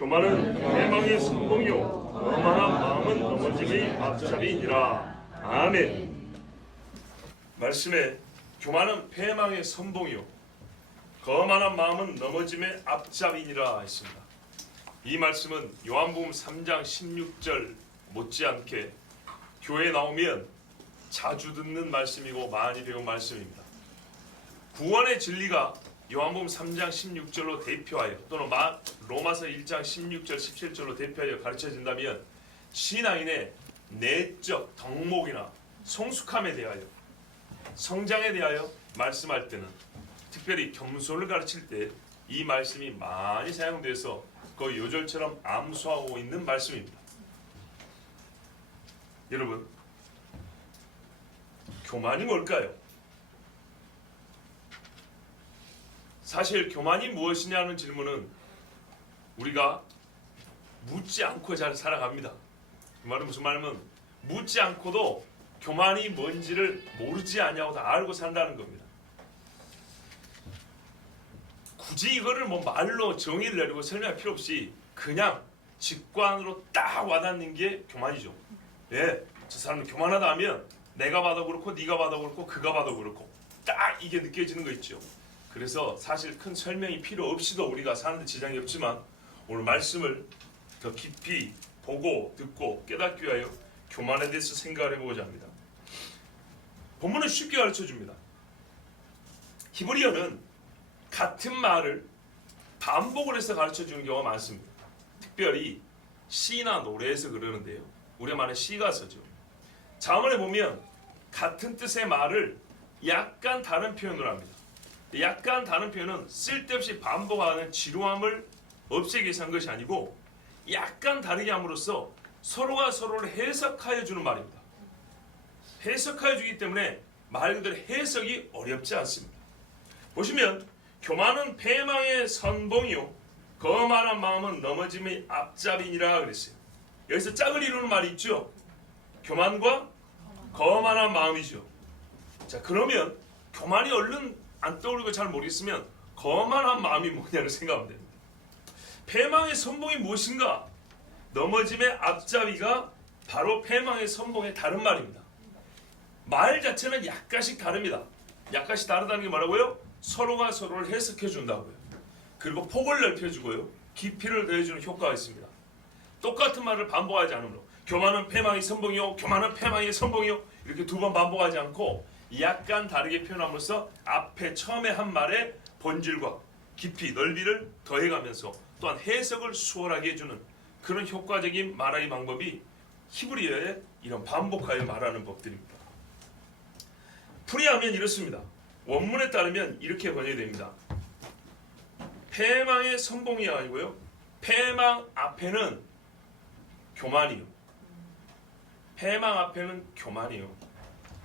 교만은 패망의 선봉이요 거만한 마음은 넘어짐의 앞잡이니라. 아멘. 말씀에 교만은 패망의 선봉이요 거만한 마음은 넘어짐의 앞잡이니라 했습니다. 이 말씀은 요한복음 3장 16절 못지않게 교회에 나오면 자주 듣는 말씀이고 많이 배운 말씀입니다. 구원의 진리가 요한복음 3장 16절로 대표하여 또는 로마서 1장 16절 17절로 대표하여 가르쳐진다면 신앙인의 내적 덕목이나 성숙함에 대하여 성장에 대하여 말씀할 때는 특별히 겸손을 가르칠 때 이 말씀이 많이 사용돼서 거의 요절처럼 암수하고 있는 말씀입니다. 여러분, 교만이 뭘까요? 사실 교만이 무엇이냐는 질문은 우리가 묻지 않고 잘 살아갑니다. 그 말은 무슨 말이냐면 묻지 않고도 교만이 뭔지를 모르지 않냐고 다 알고 산다는 겁니다. 굳이 이거를 말로 정의를 내리고 설명할 필요 없이 그냥 직관으로 딱 와닿는 게 교만이죠. 예, 저 사람은 교만하다 하면 내가 봐도 그렇고 네가 봐도 그렇고 그가 봐도 그렇고 딱 이게 느껴지는 거 있죠. 그래서 사실 큰 설명이 필요 없이도 우리가 사는데 지장이 없지만 오늘 말씀을 더 깊이 보고 듣고 깨닫기 위하여 교만에 대해서 생각을 해보고자 합니다. 본문은 쉽게 가르쳐줍니다. 히브리어는 같은 말을 반복을 해서 가르쳐주는 경우가 많습니다. 특별히 시나 노래에서 그러는데요. 우리가 말하는 시가서죠. 자문에 보면 같은 뜻의 말을 약간 다른 표현으로 합니다. 약간 다른 표현은 쓸데없이 반복하는 지루함을 없애기 위해서 한 것이 아니고 약간 다르게 함으로써 서로가 서로를 해석하여 주는 말입니다. 해석하여 주기 때문에 말 그대로 해석이 어렵지 않습니다. 보시면 교만은 패망의 선봉이요 거만한 마음은 넘어짐의 앞잡이니라 그랬어요. 여기서 짝을 이루는 말이 있죠. 교만과 거만한 마음이죠. 자, 그러면 교만이 얼른 안 떠오르고 잘 모르겠으면 거만한 마음이 뭐냐를 생각하면 됩니다. 패망의 선봉이 무엇인가? 넘어짐의 앞잡이가 바로 패망의 선봉의 다른 말입니다. 말 자체는 약간씩 다릅니다. 약간씩 다르다는 게 뭐라고요? 서로가 서로를 해석해 준다고요. 그리고 폭을 넓혀주고요. 깊이를 더해주는 효과가 있습니다. 똑같은 말을 반복하지 않으므로 교만은 패망의 선봉이요 교만은 패망의 선봉이요 이렇게 두 번 반복하지 않고 약간 다르게 표현함으로써 앞에 처음에 한 말의 본질과 깊이 넓이를 더해가면서 또한 해석을 수월하게 해주는 그런 효과적인 말하기 방법이 히브리어의 이런 반복하여 말하는 법들입니다. 풀이하면 이렇습니다. 원문에 따르면 이렇게 번역이 됩니다. 패망의 선봉이 아니고요. 패망 앞에는 교만이요. 패망 앞에는 교만이요.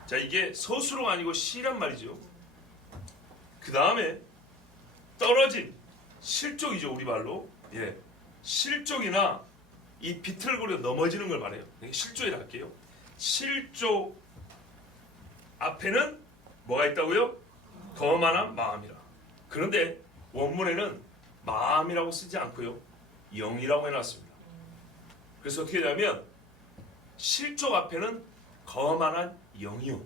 자, 이게 서술어가 아니고 시란 말이죠. 그 다음에 떨어짐, 실족이죠. 우리 말로. 예, 실족이나 이 비틀거려 넘어지는 걸 말해요. 실족이라 할게요. 실족 앞에는 뭐가 있다고요? 거만한 마음이라. 그런데 원문에는 마음이라고 쓰지 않고요. 영이라고 해놨습니다. 그래서 어떻게 되냐면 실족 앞에는 거만한 영이요.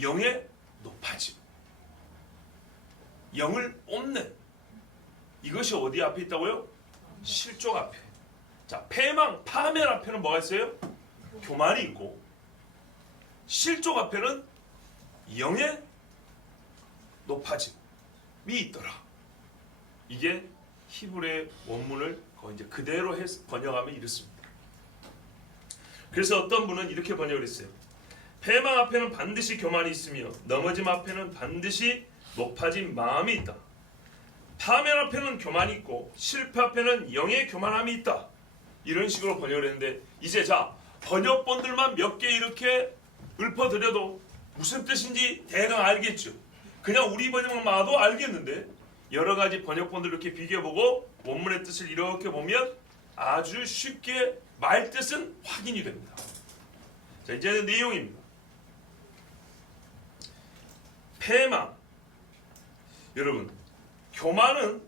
영의 높아짐. 영을 뽐내. 이것이 어디 앞에 있다고요? 실족 앞에. 자, 패망, 파멸 앞에는 뭐가 있어요? 교만이 있고 실족 앞에는 영의 높아짐이 있더라. 이게 히브리의 원문을 거의 이제 그대로 번역하면 이렇습니다. 그래서 어떤 분은 이렇게 번역을 했어요. 패망 앞에는 반드시 교만이 있으며 넘어짐 앞에는 반드시 높아진 마음이 있다. 파멸 앞에는 교만이 있고 실패 앞에는 영의 교만함이 있다. 이런 식으로 번역을 했는데 이제 자 번역본들만 몇 개 이렇게 읊어드려도 무슨 뜻인지 대강 알겠죠. 그냥 우리 번역만 봐도 알겠는데 여러 가지 번역본들 이렇게 비교해보고 원문의 뜻을 이렇게 보면 아주 쉽게 말 뜻은 확인이 됩니다. 자, 이제는 내용입니다. 패망. 여러분, 교만은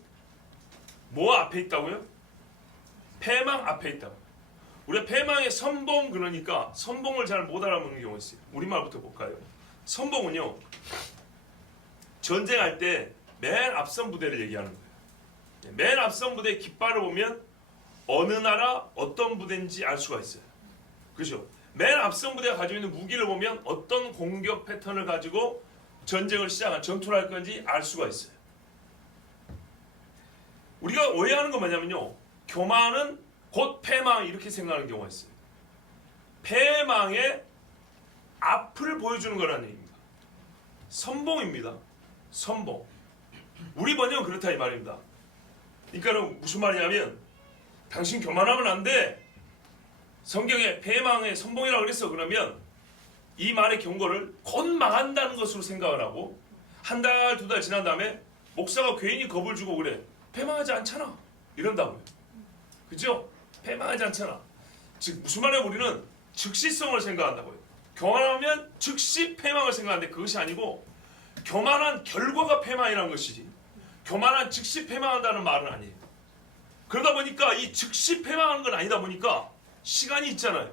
뭐 앞에 있다고요? 패망 앞에 있다고. 우리가 패망의 선봉 그러니까 선봉을 잘 못 알아먹는 경우가 있어요. 우리말부터 볼까요? 선봉은요. 전쟁할 때 맨 앞선 부대를 얘기하는 거예요. 맨 앞선 부대의 깃발을 보면 어느 나라 어떤 부대인지 알 수가 있어요. 그렇죠? 맨 앞선 부대가 가지고 있는 무기를 보면 어떤 공격 패턴을 가지고 전쟁을 시작한 전투를 할 건지 알 수가 있어요. 우리가 오해하는 건 뭐냐면요. 교만은 곧 패망 이렇게 생각하는 경우가 있어요. 패망의 앞을 보여주는 거라는 얘기입니다. 선봉입니다. 선봉. 우리 번역은 그렇다 이 말입니다. 그러니까 무슨 말이냐면 당신 교만하면 안 돼. 성경에 패망의 선봉이라고 그랬어. 그러면 이 말의 경고를 곧 망한다는 것으로 생각을 하고 한 달, 두 달 지난 다음에 목사가 괜히 겁을 주고 그래. 패망하지 않잖아. 이런다고요. 그죠? 패망하지 않잖아. 즉 무슨 말이야 우리는 즉시성을 생각한다고요. 교만하면 즉시 패망을 생각하는데 그것이 아니고 교만한 결과가 패망이라는 것이지 교만한 즉시 패망한다는 말은 아니에요. 그러다 보니까 이 즉시 패망하는 건 아니다 보니까 시간이 있잖아요.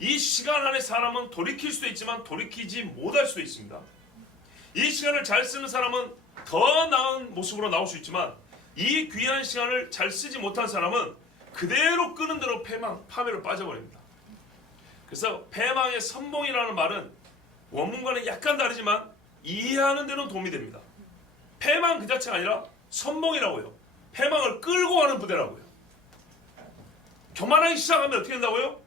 이 시간 안에 사람은 돌이킬 수도 있지만 돌이키지 못할 수도 있습니다. 이 시간을 잘 쓰는 사람은 더 나은 모습으로 나올 수 있지만 이 귀한 시간을 잘 쓰지 못한 사람은 그대로 끄는 대로 파멸로 빠져버립니다. 그래서 패망의 선봉이라는 말은 원문과는 약간 다르지만 이해하는 데는 도움이 됩니다. 패망 그 자체가 아니라 선봉이라고요. 패망을 끌고 가는 부대라고요. 교만하기 시작하면 어떻게 된다고요?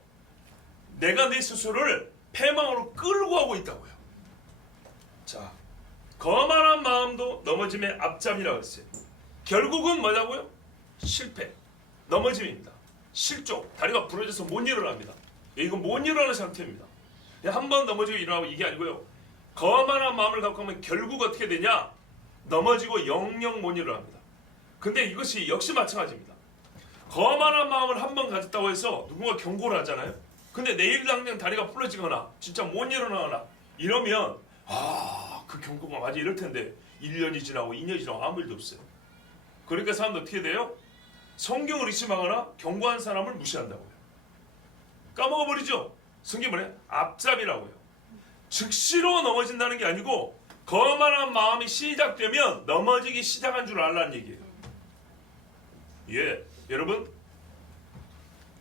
내가 내 스스로를 패망으로 끌고 가고 있다고요. 자, 거만한 마음도 넘어짐의 앞잡이라고 했어요. 결국은 뭐냐고요? 실패, 넘어짐입니다. 실족, 다리가 부러져서 못 일어납니다. 이건 못 일어나는 상태입니다. 한 번 넘어지고 일어나고 이게 아니고요. 거만한 마음을 갖고 하면 결국 어떻게 되냐? 넘어지고 영영 못 일어납니다. 근데 이것이 역시 마찬가지입니다. 거만한 마음을 한 번 가졌다고 해서 누군가 경고를 하잖아요. 근데 내일 당장 다리가 부러지거나 진짜 못 일어나거나 이러면 그 경고가 맞아 이럴 텐데 1년이 지나고 2년이 지나고 아무 일도 없어요. 그러니까 사람들 어떻게 돼요? 성경을 의심하거나 경고한 사람을 무시한다고요. 까먹어버리죠. 성경이 뭐래요? 앞잡이라고요. 즉시로 넘어진다는 게 아니고 거만한 마음이 시작되면 넘어지기 시작한 줄 알라는 얘기예요. 예, 여러분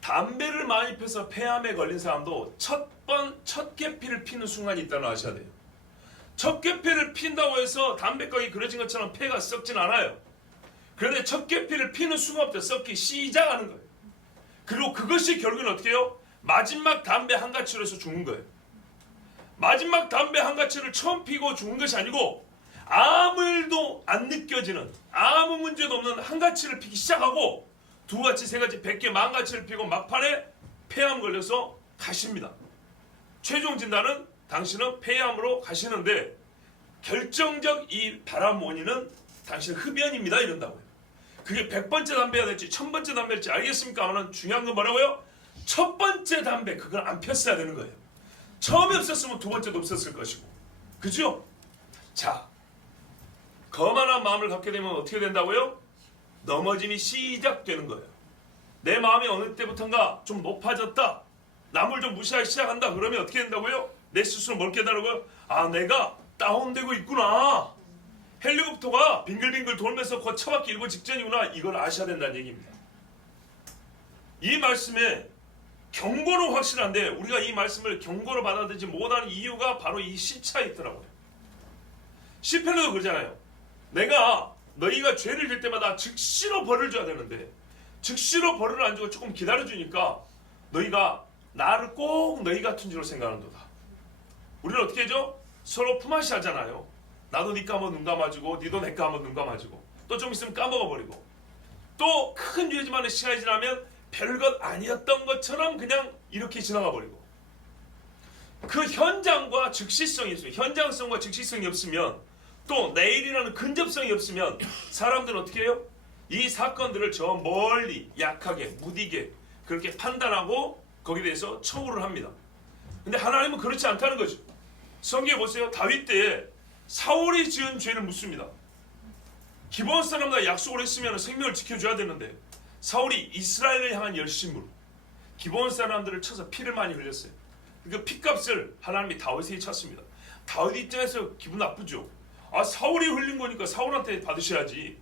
담배를 많이 펴서 폐암에 걸린 사람도 첫 계피를 피는 순간이 있다는 걸 아셔야 돼요. 첫 계피를 핀다고 해서 담배가게 그려진 것처럼 폐가 썩진 않아요. 그런데 첫 계피를 피는 순간부터 썩기 시작하는 거예요. 그리고 그것이 결국은 어떻게 해요? 마지막 담배 한 가치로 해서 죽는 거예요. 마지막 담배 한 가치를 처음 피고 죽는 것이 아니고 아무 일도 안 느껴지는 아무 문제도 없는 한 가치를 피기 시작하고 두 가치, 세 가치, 100개, 10,000가치를 피고 막판에 폐암 걸려서 가십니다. 최종 진단은 당신은 폐암으로 가시는데 결정적 이 발암 원인은 당신 흡연입니다 이런다고요. 그게 100번째 담배가 될지 1000번째 담배가 될지 알겠습니까? 하면 중요한 건 뭐라고요? 첫 번째 담배 그걸 안 폈어야 되는 거예요. 처음에 없었으면 두 번째도 없었을 것이고. 그죠? 자, 거만한 마음을 갖게 되면 어떻게 된다고요? 넘어짐이 시작되는 거예요. 내 마음이 어느 때부턴가 좀 높아졌다. 남을 좀 무시하기 시작한다. 그러면 어떻게 된다고요? 내 스스로 뭘 깨달아고요? 내가 다운되고 있구나. 헬리콥터가 빙글빙글 돌면서 곧 처박기 일보 직전이구나. 이걸 아셔야 된다는 얘기입니다. 이 말씀에 경고는 확실한데 우리가 이 말씀을 경고로 받아들이지 못하는 이유가 바로 이 시차에 있더라고요. 시편에도 그러잖아요. 내가 너희가 죄를 질 때마다 즉시로 벌을 줘야 되는데 즉시로 벌을 안 주고 조금 기다려주니까 너희가 나를 꼭 너희 같은 줄로 생각하는도다. 우리는 어떻게 하죠? 서로 품앗이 하잖아요. 나도 니까 한번 눈 감아주고 니도 내까 한번 눈 감아주고 또 좀 있으면 까먹어버리고 또 큰 죄지만 시간이 지나면 별것 아니었던 것처럼 그냥 이렇게 지나가 버리고 그 현장과 즉시성이 있어요. 현장성과 즉시성이 없으면 또 내일이라는 근접성이 없으면 사람들은 어떻게 해요? 이 사건들을 저 멀리 약하게 무디게 그렇게 판단하고 거기에 대해서 처우를 합니다. 근데 하나님은 그렇지 않다는 거죠. 성경에 보세요. 다윗 때에 사울이 지은 죄를 묻습니다. 기브온 사람과 약속을 했으면 생명을 지켜줘야 되는데 사울이 이스라엘을 향한 열심으로 기브온 사람들을 쳐서 피를 많이 흘렸어요. 그 피값을 하나님이 다윗에게 쳤습니다. 다윗 입장에서 기분 나쁘죠. 사울이 흘린 거니까 사울한테 받으셔야지.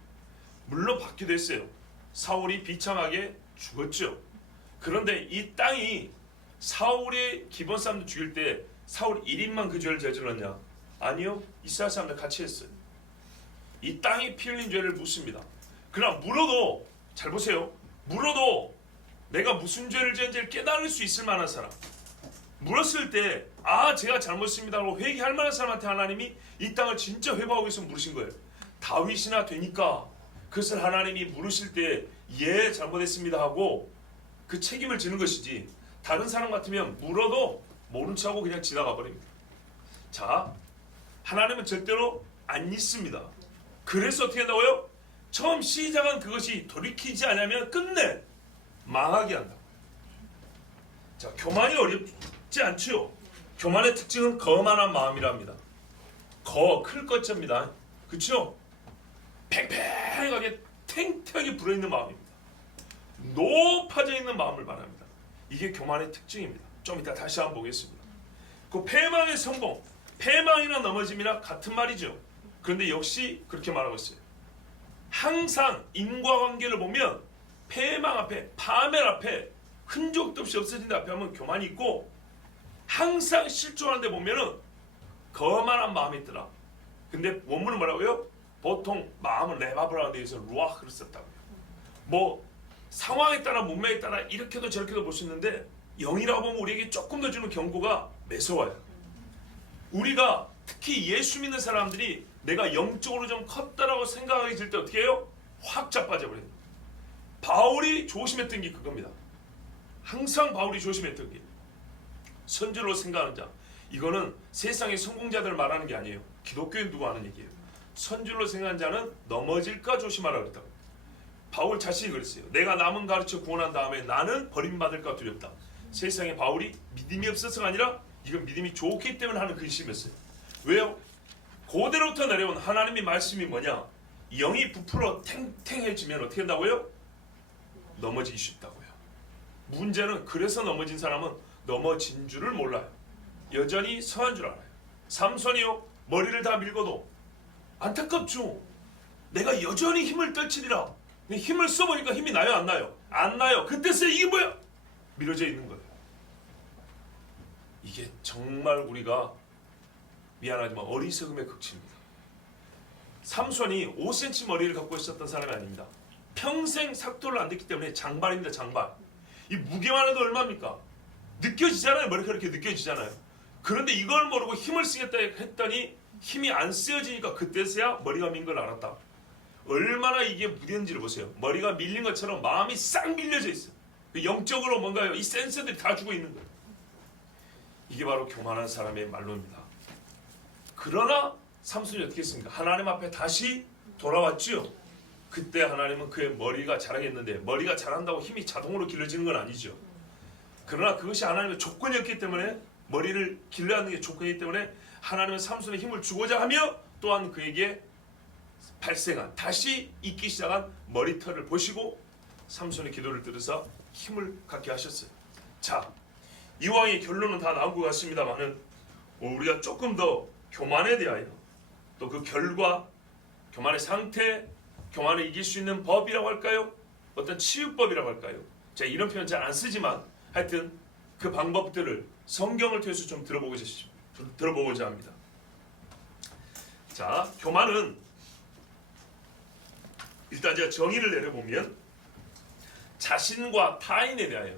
물론 받기도 했어요. 사울이 비참하게 죽었죠. 그런데 이 땅이 사울의 기본 사람들 죽일 때 사울 1인만 그 죄를 저질렀냐? 아니요. 이스라엘 사람들 같이 했어요. 이 땅이 피 흘린 죄를 묻습니다. 그러나 물어도 잘 보세요. 물어도 내가 무슨 죄를 지은지를 깨달을 수 있을 만한 사람, 물었을 때 제가 잘못했습니다 하고 회개할 만한 사람한테 하나님이 이 땅을 진짜 회복하기 위해서 물으신 거예요. 다윗이나 되니까 그것을 하나님이 물으실 때 예 잘못했습니다 하고 그 책임을 지는 것이지, 다른 사람 같으면 물어도 모른 척하고 그냥 지나가 버립니다. 자, 하나님은 절대로 안 잊습니다. 그래서 어떻게 한다고요? 처음 시작한 그것이 돌이키지 않으면 끝내 망하게 한다고. 자, 교만이 어렵지 않죠. 교만의 특징은 거만한 마음이랍니다. 클 것입니다. 그렇죠? 팽팽하게 탱탱하게 불어있는 마음입니다. 높아져 있는 마음을 말합니다. 이게 교만의 특징입니다. 좀 이따 다시 한번 보겠습니다. 그 패망의 성공, 패망이나 넘어짐이나 같은 말이죠. 그런데 역시 그렇게 말하고 있어요. 항상 인과관계를 보면 패망 앞에, 파멸 앞에, 흔적도 없이 없어진 데 앞에 하면 교만이 있고, 항상 실존하는 데 보면은 거만한 마음이 있더라. 근데 원문은 뭐라고요? 보통 마음을 레바브라는 데에서 루아흐를 썼다고요. 뭐 상황에 따라 문맥에 따라 이렇게도 저렇게도 볼 수 있는데, 영이라고 보면 우리에게 조금 더 주는 경고가 매서워요. 우리가 특히 예수 믿는 사람들이 내가 영적으로 좀 컸다라고 생각하기 들 때 어떻게 해요? 확 자빠져버려요. 바울이 조심했던 게 그겁니다. 항상 바울이 조심했던 게 선주로 생각하는 자. 이거는 세상의 성공자들을 말하는 게 아니에요. 기독교인 누구 하는 얘기예요. 선주로 생각하는 자는 넘어질까 조심하라 그랬다고. 바울 자신이 그랬어요. 내가 남은 가르쳐 구원한 다음에 나는 버림받을까 두렵다. 세상에 바울이 믿음이 없어서가 아니라 이건 믿음이 좋기 때문에 하는 근심이었어요. 왜요? 고대로부터 내려온 하나님의 말씀이 뭐냐? 영이 부풀어 탱탱해지면 어떻게 한다고요? 넘어지기 쉽다고요. 문제는 그래서 넘어진 사람은 넘어진 줄을 몰라요. 여전히 선한 줄 알아요. 삼손이요, 머리를 다 밀고도 안타깝죠. 내가 여전히 힘을 떨치리라. 힘을 써보니까 힘이 나요, 안 나요? 안 나요. 그때서야 이게 뭐야? 미뤄져 있는 거예요. 이게 정말 우리가 미안하지만 어리석음의 극치입니다. 삼손이 5cm 머리를 갖고 있었던 사람이 아닙니다. 평생 삭도를 안 됐기 때문에 장발입니다. 장발. 이 무게만 해도 얼마입니까? 느껴지잖아요. 머리가 이렇게 느껴지잖아요. 그런데 이걸 모르고 힘을 쓰겠다 했더니 힘이 안 쓰여지니까 그때서야 머리가 민 걸 알았다. 얼마나 이게 무딘지를 보세요. 머리가 밀린 것처럼 마음이 싹 밀려져 있어요. 영적으로 뭔가요? 이 센서들이 다 주고 있는 거예요. 이게 바로 교만한 사람의 말로입니다. 그러나 삼손이 어떻게 했습니까? 하나님 앞에 다시 돌아왔지요. 그때 하나님은 그의 머리가 자라겠는데, 머리가 자란다고 힘이 자동으로 길러지는 건 아니죠. 그러나 그것이 하나님의 조건이었기 때문에, 머리를 길러야 하는 게 조건이기 때문에 하나님은 삼손의 힘을 주고자 하며 또한 그에게 발생한, 다시 있기 시작한 머리털을 보시고 삼손의 기도를 들으사 힘을 갖게 하셨어요. 자, 이왕의 결론은 다 나온 것 같습니다만은 우리가 조금 더 교만에 대하여, 또 그 결과, 교만의 상태, 교만을 이길 수 있는 법이라고 할까요? 어떤 치유법이라고 할까요? 제가 이런 표현 잘 안 쓰지만 하여튼 그 방법들을 성경을 통해서 좀 들어보고자 합니다. 자, 교만은 일단 제가 정의를 내려보면 자신과 타인에 대하여,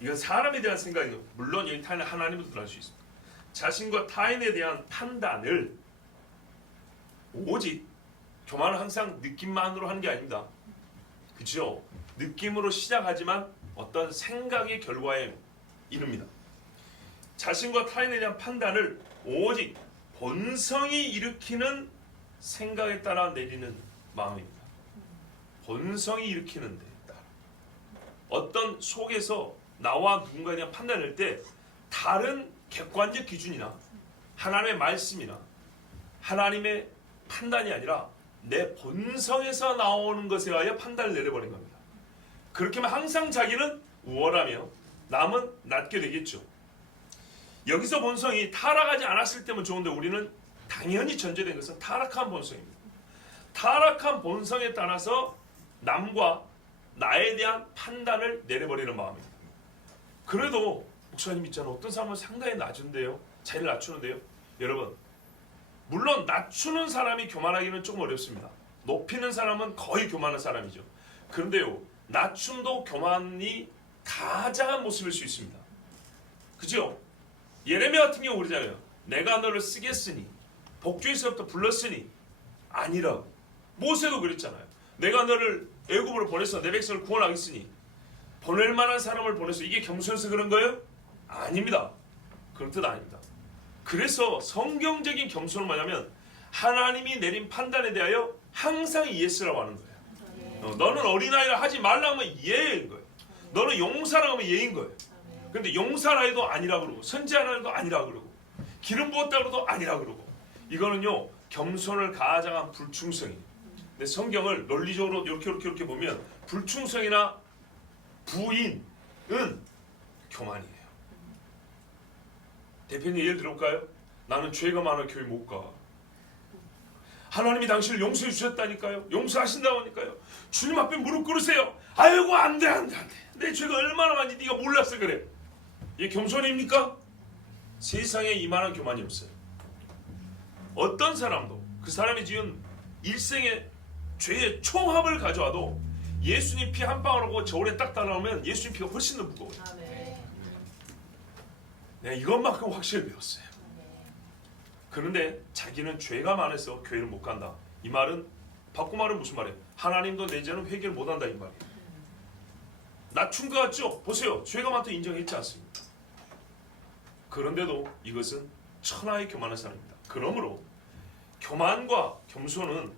이건 사람에 대한 생각이고, 물론 여기 타인은 하나님으로 들어갈 수 있습니다. 자신과 타인에 대한 판단을 오직, 교만은 항상 느낌만으로 하는 게 아닙니다. 그렇죠? 느낌으로 시작하지만 어떤 생각의 결과에 이릅니다. 자신과 타인에 대한 판단을 오직 본성이 일으키는 생각에 따라 내리는 마음입니다. 본성이 일으키는 데 따라. 어떤 속에서 나와 누군가에 대한 판단을 할 때 다른 객관적 기준이나 하나님의 말씀이나 하나님의 판단이 아니라 내 본성에서 나오는 것에 의하여 판단을 내려버린 겁니다. 그렇게 하면 항상 자기는 우월하며 남은 낮게 되겠죠. 여기서 본성이 타락하지 않았을 때면 좋은데 우리는 당연히 전제된 것은 타락한 본성입니다. 타락한 본성에 따라서 남과 나에 대한 판단을 내려버리는 마음입니다. 그래도 목사님 있잖아요. 어떤 사람은 상당히 낮은데요. 자기를 낮추는데요. 여러분, 물론 낮추는 사람이 교만하기는 조금 어렵습니다. 높이는 사람은 거의 교만한 사람이죠. 그런데요, 낮춤도 교만이 가장한 모습일 수 있습니다. 그죠? 예레미야 같은 경우 그러잖아요. 내가 너를 쓰겠으니 복주에서부터 불렀으니 아니라고. 모세도 그랬잖아요. 내가 너를 애굽으로 보내서 내 백성을 구원하겠으니 보낼 만한 사람을 보내서 이게 겸손해서 그런 거예요? 아닙니다. 그런 뜻 아닙니다. 그래서 성경적인 겸손은 뭐냐면 하나님이 내린 판단에 대하여 항상 예스라고 하는 거예요. 너는 어린아이라 하지 말라 하면 예인 거예요. 너는 용사라 하면 예인 거예요. 근데 용사라 해도 아니라 그러고 선지자라 해도 아니라 그러고 기름 부었다 그래도 아니라 그러고 이거는요 겸손을 가장한 불충성이에요. 근데 성경을 논리적으로 이렇게 보면 불충성이나 부인은 교만이에요. 대표님 예를 들어볼까요? 나는 죄가 많아 교회 못 가. 하나님이 당신을 용서해 주셨다니까요. 용서하신다고 하니까요. 주님 앞에 무릎 꿇으세요. 아이고 안 돼. 내 죄가 얼마나 많은지 네가 몰라서 그래. 이게 겸손입니까? 세상에 이만한 교만이 없어요. 어떤 사람도 그 사람이 지은 일생의 죄의 총합을 가져와도 예수님 피 한 방울하고 저울에 딱 달아오면 예수님 피가 훨씬 더 무거워요. 내가 이것만큼 확실히 배웠어요. 그런데 자기는 죄가 많아서 교회를 못 간다. 이 말은 바꾸말은 무슨 말이에요? 하나님도 내 죄는 회개를 못한다 이 말이에요. 낮춘 것 같죠? 보세요. 죄가 많다 인정했지 않습니까? 그런데도 이것은 천하의 교만한 사람입니다. 그러므로 교만과 겸손은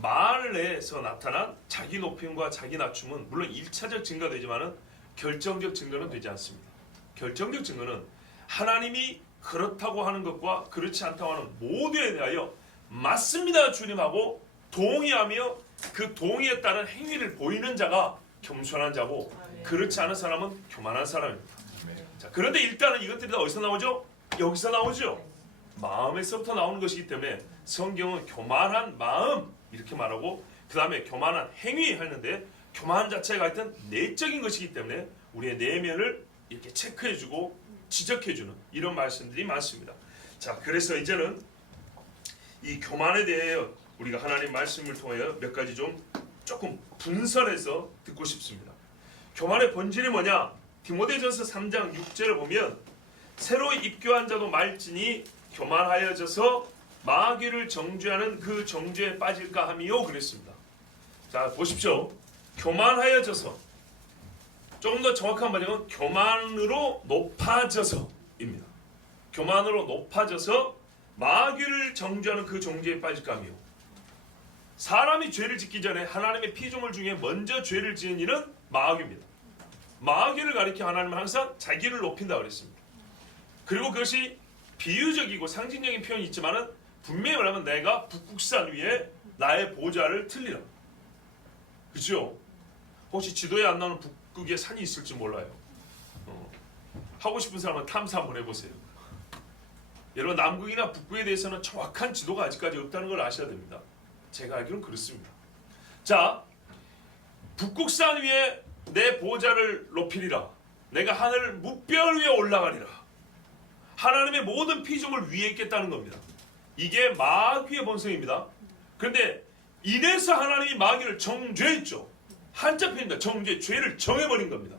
말에서 나타난 자기 높임과 자기 낮춤은 물론 1차적 증거가 되지만 결정적 증거는 되지 않습니다. 결정적 증거는 하나님이 그렇다고 하는 것과 그렇지 않다고 하는 모두에 대하여 맞습니다 주님하고 동의하며 그 동의에 따른 행위를 보이는 자가 겸손한 자고 그렇지 않은 사람은 교만한 사람입니다. 자, 그런데 일단은 이것들이 다 어디서 나오죠? 여기서 나오죠. 마음에서부터 나오는 것이기 때문에 성경은 교만한 마음 이렇게 말하고 그 다음에 교만한 행위 하는데 교만 자체가 하여튼 내적인 것이기 때문에 우리의 내면을 이렇게 체크해주고 지적해주는 이런 말씀들이 많습니다. 자, 그래서 이제는 이 교만에 대해 우리가 하나님 말씀을 통하여 몇 가지 좀 조금 분설해서 듣고 싶습니다. 교만의 본질이 뭐냐? 디모데전서 3장 6절을 보면 새로 입교한 자도 말지니 교만하여져서 마귀를 정죄하는 그 정죄에 빠질까 함이요 그랬습니다. 자, 보십시오. 교만하여져서 조금 더 정확한 번역은 교만으로 높아져서입니다. 교만으로 높아져서 마귀를 정죄하는 그 정죄에 빠질까 함이요. 사람이 죄를 짓기 전에 하나님의 피조물 중에 먼저 죄를 지은 이는 마귀입니다. 마귀를 가리켜 하나님은 항상 자기를 높인다 그랬습니다. 그리고 그것이 비유적이고 상징적인 표현이 있지만은 분명히 말하면 내가 북극산 위에 나의 보좌를 틀리라. 그죠? 혹시 지도에 안 나오는 북극에 산이 있을지 몰라요. 하고 싶은 사람은 탐사 한번 해보세요. 여러분 남극이나 북극에 대해서는 정확한 지도가 아직까지 없다는 걸 아셔야 됩니다. 제가 알기로는 그렇습니다. 자, 북극산 위에 내 보좌를 높이리라. 내가 하늘 무별 위에 올라가리라. 하나님의 모든 피조물 위에 있겠다는 겁니다. 이게 마귀의 본성입니다. 그런데 이래서 하나님이 마귀를 정죄했죠. 한자 표현입니다. 정죄, 죄를 정해버린 겁니다.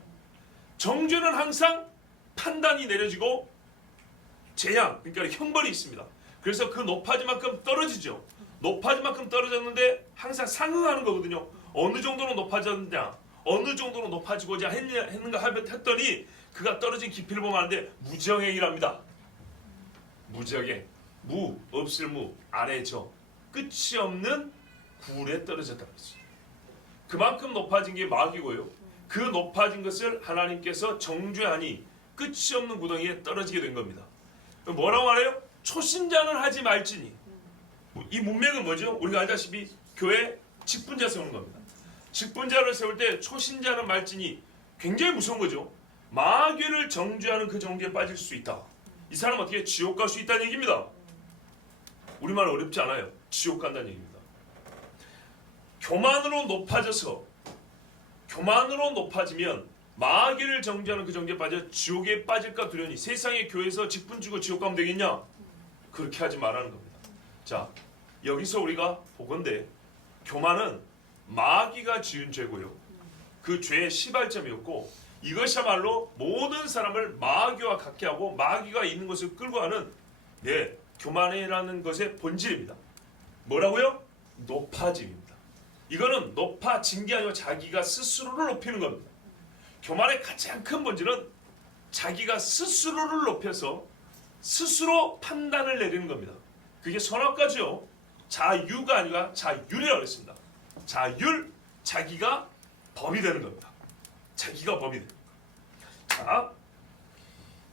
정죄는 항상 판단이 내려지고 재앙, 그러니까 형벌이 있습니다. 그래서 그 높아진 만큼 떨어지죠. 높아진 만큼 떨어졌는데 항상 상응하는 거거든요. 어느 정도로 높아졌냐, 어느 정도로 높아지고자 했는가 했더니 그가 떨어진 깊이를 보면 아는데 무정행이랍니다. 무정행, 무, 없을 무, 아래 저, 끝이 없는 굴에 떨어졌다고 했어요. 그만큼 높아진 게 마귀고요. 그 높아진 것을 하나님께서 정죄하니 끝이 없는 구덩이에 떨어지게 된 겁니다. 뭐라고 말해요? 초신자는 하지 말지니 이 문맥은 뭐죠? 우리가 알다시피 교회 직분자 세우는 겁니다. 직분자를 세울 때 초신자는 말진이 굉장히 무서운 거죠. 마귀를 정죄하는 그 정죄에 빠질 수 있다. 이 사람 어떻게 지옥 갈 수 있다는 얘기입니다. 우리말 어렵지 않아요. 지옥 간다는 얘기입니다. 교만으로 높아지면 마귀를 정죄하는 그 정죄에 빠져 지옥에 빠질까 두려니 세상의 교회에서 직분 주고 지옥 가면 되겠냐? 그렇게 하지 말라는 겁니다. 자, 여기서 우리가 보건대 교만은 마귀가 지은 죄고요. 그 죄의 시발점이었고 이것이야말로 모든 사람을 마귀와 같게 하고 마귀가 있는 것을 끌고 가는 교만이라는 것의 본질입니다. 뭐라고요? 높아짐입니다. 이거는 높아진 게 아니고 자기가 스스로를 높이는 겁니다. 교만의 가장 큰 본질은 자기가 스스로를 높여서 스스로 판단을 내리는 겁니다. 그게 선악과죠. 자유가 아니라 자율이라고 했습니다. 자율, 자기가 법이 되는 겁니다. 자기가 법이 되는 겁니다. 자,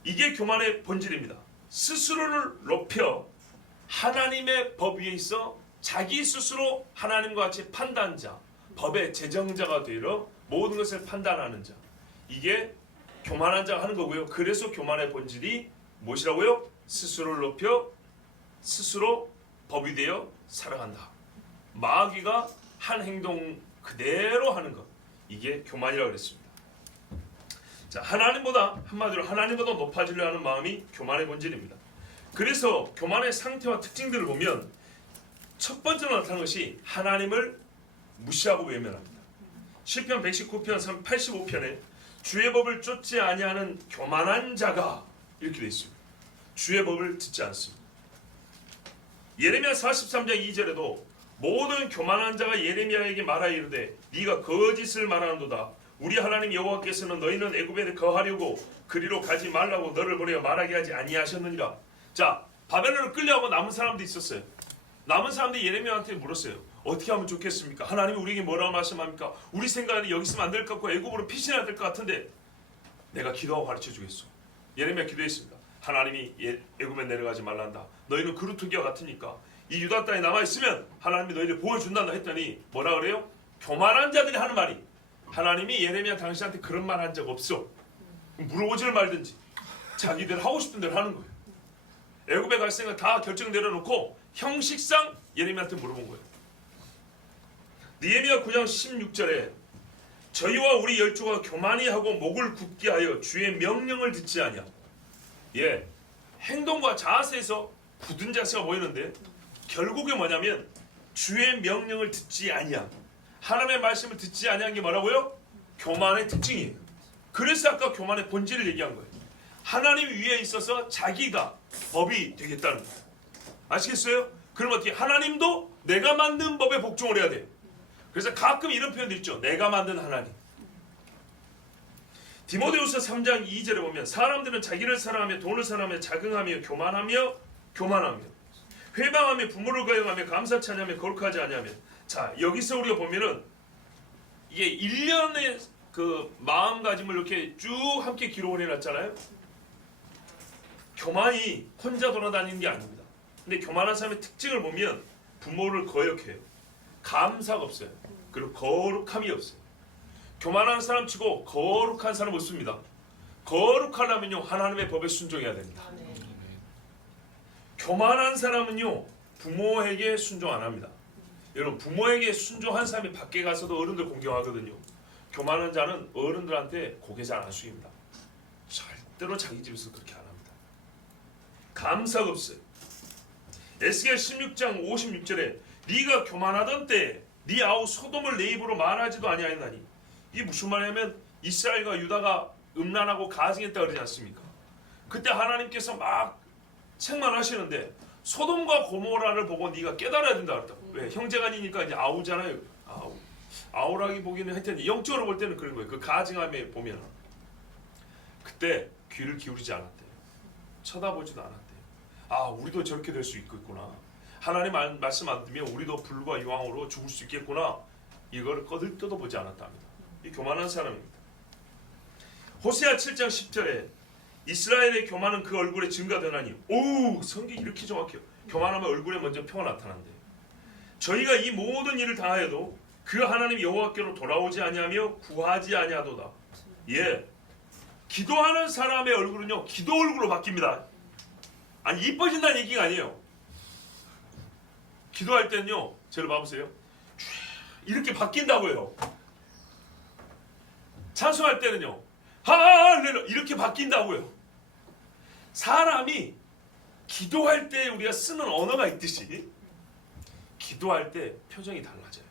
이게 교만의 본질입니다. 스스로를 높여 하나님의 법 위에 있어 자기 스스로 하나님과 같이 판단자, 법의 제정자가 되어 모든 것을 판단하는 자. 이게 교만한 자가 하는 거고요. 그래서 교만의 본질이 무엇이라고요? 스스로를 높여 스스로 법이 되어 살아간다. 마귀가 한 행동 그대로 하는 것. 이게 교만이라고 그랬습니다. 자, 한마디로 하나님보다 높아지려 하는 마음이 교만의 본질입니다. 그래서 교만의 상태와 특징들을 보면 첫 번째로 나타나는 것이 하나님을 무시하고 외면합니다. 시편 119편 85편에 주의 법을 쫓지 아니하는 교만한 자가 이렇게 되어 있습니다. 주의 법을 듣지 않습니다. 예레미야 43장 2절에도 모든 교만한 자가 예레미야에게 말하여 이르되 네가 거짓을 말하는도다. 우리 하나님 여호와께서는 너희는 애굽에 거하려고 그리로 가지 말라고 너를 보내어 말하게 하지 아니하셨느니라. 자, 바벨론을 끌려가고 남은 사람도 있었어요. 남은 사람들이 예레미야한테 물었어요. 어떻게 하면 좋겠습니까? 하나님이 우리에게 뭐라고 말씀합니까? 우리 생각에는 여기 있으면 안 될 것 같고 애굽으로 피신해야 될 것 같은데 내가 기도하고 가르쳐 주겠소. 예레미야 기도했습니다. 하나님이 애굽에 내려가지 말란다. 너희는 그루터기와 같으니까 이 유다 땅에 남아있으면 하나님이 너희를 보여준다 했더니 뭐라 그래요? 교만한 자들이 하는 말이 하나님이 예레미야 당신한테 그런 말 한 적 없어. 물어보지를 말든지 자기들 하고 싶은 대로 하는 거예요. 애굽에 갈 생각 다 결정 내려놓고 형식상 예레미야한테 물어본 거예요. 느헤미야 9장 16절에 저희와 우리 열조가 교만히 하고 목을 굳게 하여 주의 명령을 듣지 아니하. 행동과 자세에서 굳은 자세가 보이는데 결국에 뭐냐면 주의 명령을 듣지 아니하. 하나님의 말씀을 듣지 아니한 게 뭐라고요? 교만의 특징이에요. 그래서 아까 교만의 본질을 얘기한 거예요. 하나님 위에 있어서 자기가 법이 되겠다는 거예요. 아시겠어요? 그럼 어떻게 하나님도 내가 만든 법에 복종을 해야 돼요. 그래서 가끔 이런 표현도 있죠. 내가 만든 하나님. 디모데후서 3장 2절에 보면 사람들은 자기를 사랑하며 돈을 사랑하며 자긍하며 교만하며 회방하며 부모를 거역하며 감사치 아니하며 거룩하지 아니하며. 자, 여기서 우리가 보면은 이게 일련의 그 마음가짐을 이렇게 쭉 함께 기록을 해놨잖아요. 교만이 혼자 돌아다니는 게 아닙니다. 근데 교만한 사람의 특징을 보면 부모를 거역해요. 감사가 없어요. 그리고 거룩함이 없어요. 교만한 사람 치고 거룩한 사람 없습니다. 거룩하려면요 하나님의 법에 순종해야 됩니다. 교만한 사람은요 부모에게 순종 안 합니다. 여러분 부모에게 순종한 사람이 밖에 가서도 어른들 공경하거든요. 교만한 자는 어른들한테 고개 잘 안 숙입니다. 절대로 자기 집에서 그렇게 안 합니다. 감사가 없어요. 에스겔 16장 56절에 네가 교만하던 때 네 아우 소돔을 내 입으로 말하지도 아니하였나니. 이게 무슨 말이냐면 이스라엘과 유다가 음란하고 가증했다 그러지 않습니까? 그때 하나님께서 막 책망하시는데 소돔과 고모라를 보고 네가 깨달아야 된다 그랬다고. 왜? 형제간이니까 이제 아우잖아요. 아우라기 보기는 하여튼 영적으로 볼 때는 그런 거예요. 그 가증함에 보면 그때 귀를 기울이지 않았대요. 쳐다보지도 않았대요. 아, 우리도 저렇게 될 수 있겠구나. 하나님 말씀 안 듣면 우리도 불과 유황으로 죽을 수 있겠구나. 이걸 거들떠도 보지 않았답니다. 이 교만한 사람입니다. 호세아 7장 10절에 이스라엘의 교만은 그 얼굴에 증가되나니. 오, 성경이 이렇게 정확해요. 교만하면 얼굴에 먼저 표가 나타난대요. 저희가 이 모든 일을 다하여도 그 하나님 여호와께로 돌아오지 아니하며 구하지 아니하도다. 예, 기도하는 사람의 얼굴은요 기도 얼굴로 바뀝니다. 아니 이뻐진다는 얘기가 아니에요. 기도할 때는요 저를 봐보세요. 이렇게 바뀐다고요. 찬송할 때는요 할렐루야 이렇게 바뀐다고요. 사람이 기도할 때 우리가 쓰는 언어가 있듯이 기도할 때 표정이 달라져요.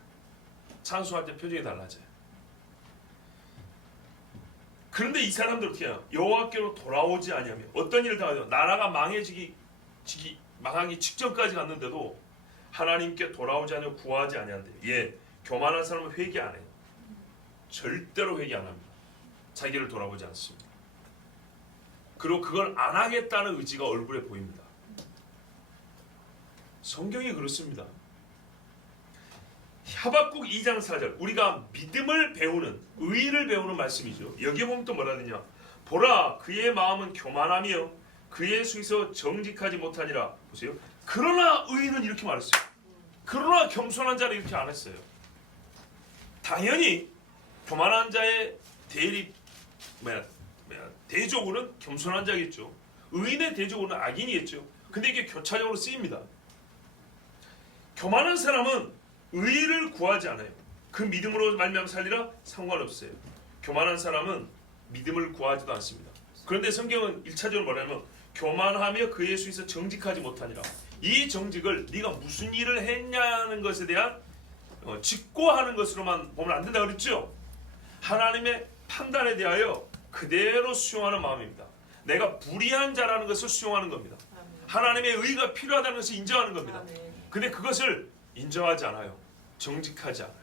찬송할 때 표정이 달라져요. 그런데 이 사람들 어떻게 해요? 여호와께로 돌아오지 아니하며 어떤 일을 당하죠? 나라가 망하기 직전까지 갔는데도 하나님께 돌아오지 아니하며 구하지 아니한대요. 예, 교만한 사람은 회개 안 해요. 절대로 회개 안 합니다. 자기를 돌아보지 않습니다. 그리고 그걸 안 하겠다는 의지가 얼굴에 보입니다. 성경이 그렇습니다. 하박국 2장 4절 우리가 믿음을 배우는 의를 배우는 말씀이죠. 여기에 보면 또 뭐라 하느냐. 보라 그의 마음은 교만하며 그의 속에서 정직하지 못하니라. 보세요. 그러나 의인은 이렇게 말했어요. 그러나 겸손한 자는 이렇게 안 했어요. 당연히 교만한 자의 대적으로는 겸손한 자겠죠. 의인의 대적으로는 악인이겠죠. 근데 이게 교차적으로 쓰입니다. 교만한 사람은 의를 구하지 않아요. 그 믿음으로 말미암아 살리라 상관없어요. 교만한 사람은 믿음을 구하지도 않습니다. 그런데 성경은 1차적으로 뭐냐면 교만하며 그의 수에서 정직하지 못하니라. 이 정직을 네가 무슨 일을 했냐는 것에 대한 직고하는 것으로만 보면 안 된다 그랬죠. 하나님의 판단에 대하여 그대로 수용하는 마음입니다. 내가 불의한 자라는 것을 수용하는 겁니다. 하나님의 의가 필요하다는 것을 인정하는 겁니다. 근데 그것을 인정하지 않아요. 정직하지 않아요.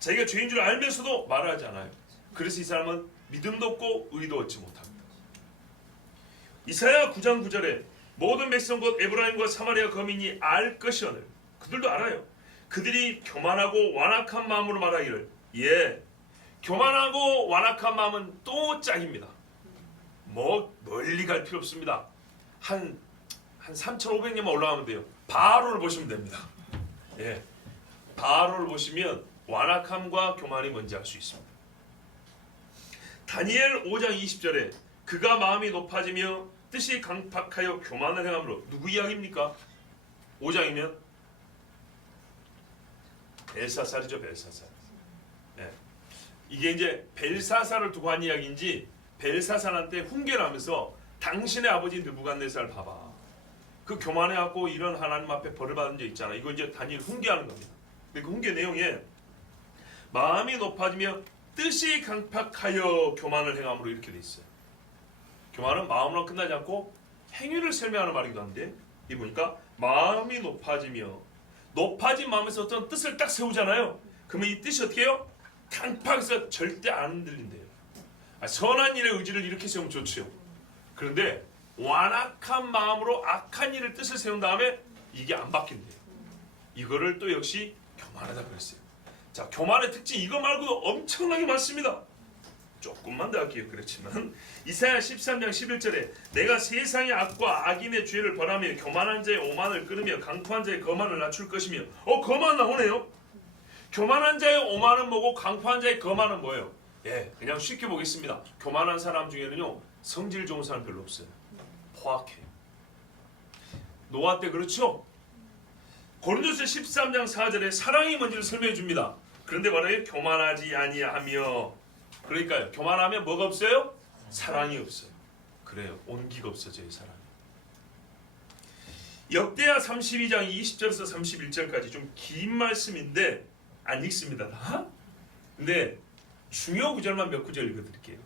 자기가 죄인 줄 알면서도 말하지 않아요. 그래서 이 사람은 믿음도 없고 의도 얻지 못합니다. 이사야 9장 9절에 모든 백성 곧 에브라임과 사마리아 거민이 알 것이오늘 그들도 알아요. 그들이 교만하고 완악한 마음으로 말하기를 예, 교만하고 완악한 마음은 또 짝입니다. 멀리 갈 필요 없습니다. 한 3,500년만 올라가면 돼요. 바로를 보시면 됩니다. 예, 바로를 보시면 완악함과 교만이 뭔지 알 수 있습니다. 다니엘 5장 20절에 그가 마음이 높아지며 뜻이 강팍하여 교만을 행함으로 누구 이야기입니까? 5장이면 벨사살이죠. 벨사살. 예, 이게 이제 벨사살을 두고 한 이야기인지 벨사살한테 훈계를 하면서 당신의 아버지 느부갓네살 봐봐. 그 교만해갖고 이런 하나님 앞에 벌을 받은 적 있잖아. 이거 이제 다니엘 훈계하는 겁니다. 근데 그 훈계 내용에 마음이 높아지며 뜻이 강팍하여 교만을 행함으로 이렇게 돼 있어요. 교만은 마음으로 끝나지 않고 행위를 설명하는 말이기도 한데 이 보니까 마음이 높아지며 높아진 마음에서 어떤 뜻을 딱 세우잖아요. 그러면 이 뜻이 어떻게 해요? 강팍해서 절대 안 흔들린대요. 선한 일의 의지를 이렇게 세우면 좋지요. 그런데 완악한 마음으로 악한 일을 뜻을 세운 다음에 이게 안 바뀐대요. 이거를 또 역시 교만하다 그랬어요. 자, 교만의 특징 이거 말고도 엄청나게 많습니다. 조금만 더 할게요. 그렇지만 이사야 13장 11절에 내가 세상의 악과 악인의 죄를 벌하며 교만한 자의 오만을 끊으며 강포한 자의 거만을 낮출 것이며 거만 나오네요. 교만한 자의 오만은 뭐고 강포한 자의 거만은 뭐예요? 예, 그냥 쉽게 보겠습니다. 교만한 사람 중에는요 성질 좋은 사람 별로 없어요. 포악해요. 노아 때 그렇죠? 고린도서 13장 4절에 사랑이 뭔지를 설명해 줍니다. 그런데 말해요 교만하지 아니하며. 그러니까요 교만하면 뭐가 없어요? 사랑이 없어요. 그래요 온기가 없어져요. 사랑이. 역대하 32장 20절에서 31절까지 좀 긴 말씀인데 안 읽습니다 다. 근데 중요 구절만 몇 구절 읽어드릴게요.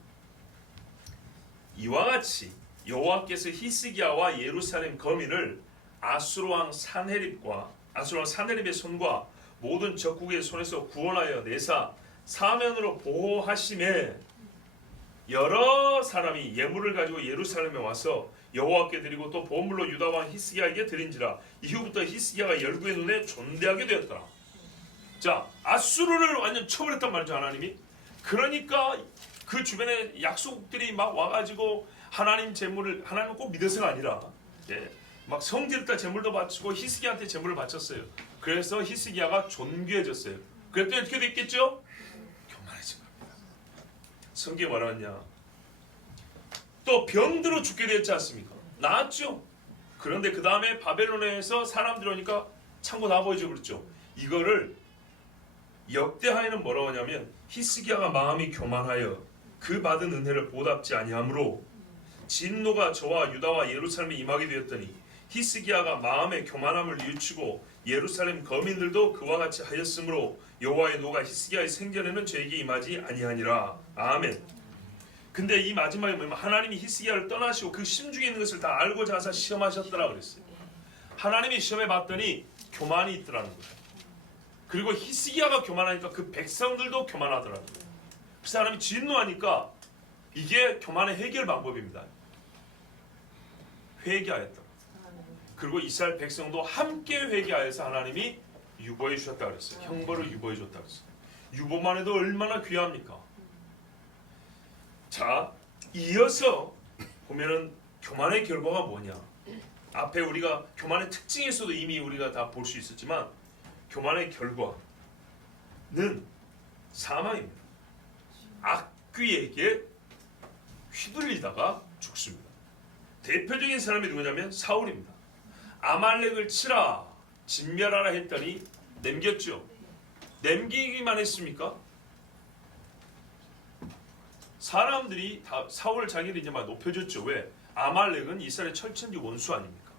이와 같이 여호와께서 히스기야와 예루살렘 거민을 아수르 왕 사네립의 손과 모든 적국의 손에서 구원하여 내사 사면으로 보호하심에 여러 사람이 예물을 가지고 예루살렘에 와서 여호와께 드리고 또 보물로 유다 왕 히스기야에게 드린지라. 이후부터 히스기야가 열국의 눈에 존대하게 되었더라. 자, 아수르를 완전 처벌했단 말이죠 하나님이. 그러니까 그 주변에 약소국들이 막 와가지고 하나님 재물을 하나님을 꼭 믿어서가 아니라 막 성지르다 제물도 바치고 히스기야한테 제물을 바쳤어요. 그래서 히스기야가 존귀해졌어요. 그랬더니 어떻게 됐겠죠? 교만해진 겁니다. 성경에 뭐라 했냐? 또 병들어 죽게 됐지 않습니까? 나았죠. 그런데 그 다음에 바벨론에서 사람들이 오니까 창고 다 보여줘 그랬죠. 이거를 역대하에는 뭐라고 하냐면 히스기야가 마음이 교만하여 그 받은 은혜를 보답지 아니하므로 진노가 저와 유다와 예루살렘에 임하게 되었더니 히스기야가 마음의 교만함을 뉘우치고 예루살렘 거민들도 그와 같이 하였으므로 여호와의 노가 히스기야의 생전에는 저에게 임하지 아니하니라. 아멘. 근데 이 마지막에 뭐냐면 하나님이 히스기야를 떠나시고 그 심중에 있는 것을 다 알고 자사 시험하셨더라 그랬어요. 하나님이 시험해 봤더니 교만이 있더라는 거예요. 그리고 히스기야가 교만하니까 그 백성들도 교만하더라고요. 그래서 하나님이 진노하니까 이게 교만의 해결 방법입니다. 회개하였다. 그리고 이스라엘 백성도 함께 회개하여서 하나님이 유보해 주셨다 그랬어요. 형벌을 유보해 줬다 그랬어요. 유보만 해도 얼마나 귀합니까? 자, 이어서 보면은 교만의 결과가 뭐냐? 앞에 우리가 교만의 특징에서도 이미 우리가 다 볼 수 있었지만 교만의 결과는 사망입니다. 악귀에게 휘둘리다가 죽습니다. 대표적인 사람이 누구냐면 사울입니다. 아말렉을 치라 진멸하라 했더니 남겼죠. 남기기만 했습니까? 사람들이 다 사울을 자기를 이제 막 높여줬죠. 왜? 아말렉은 이스라엘 철천지 원수 아닙니까?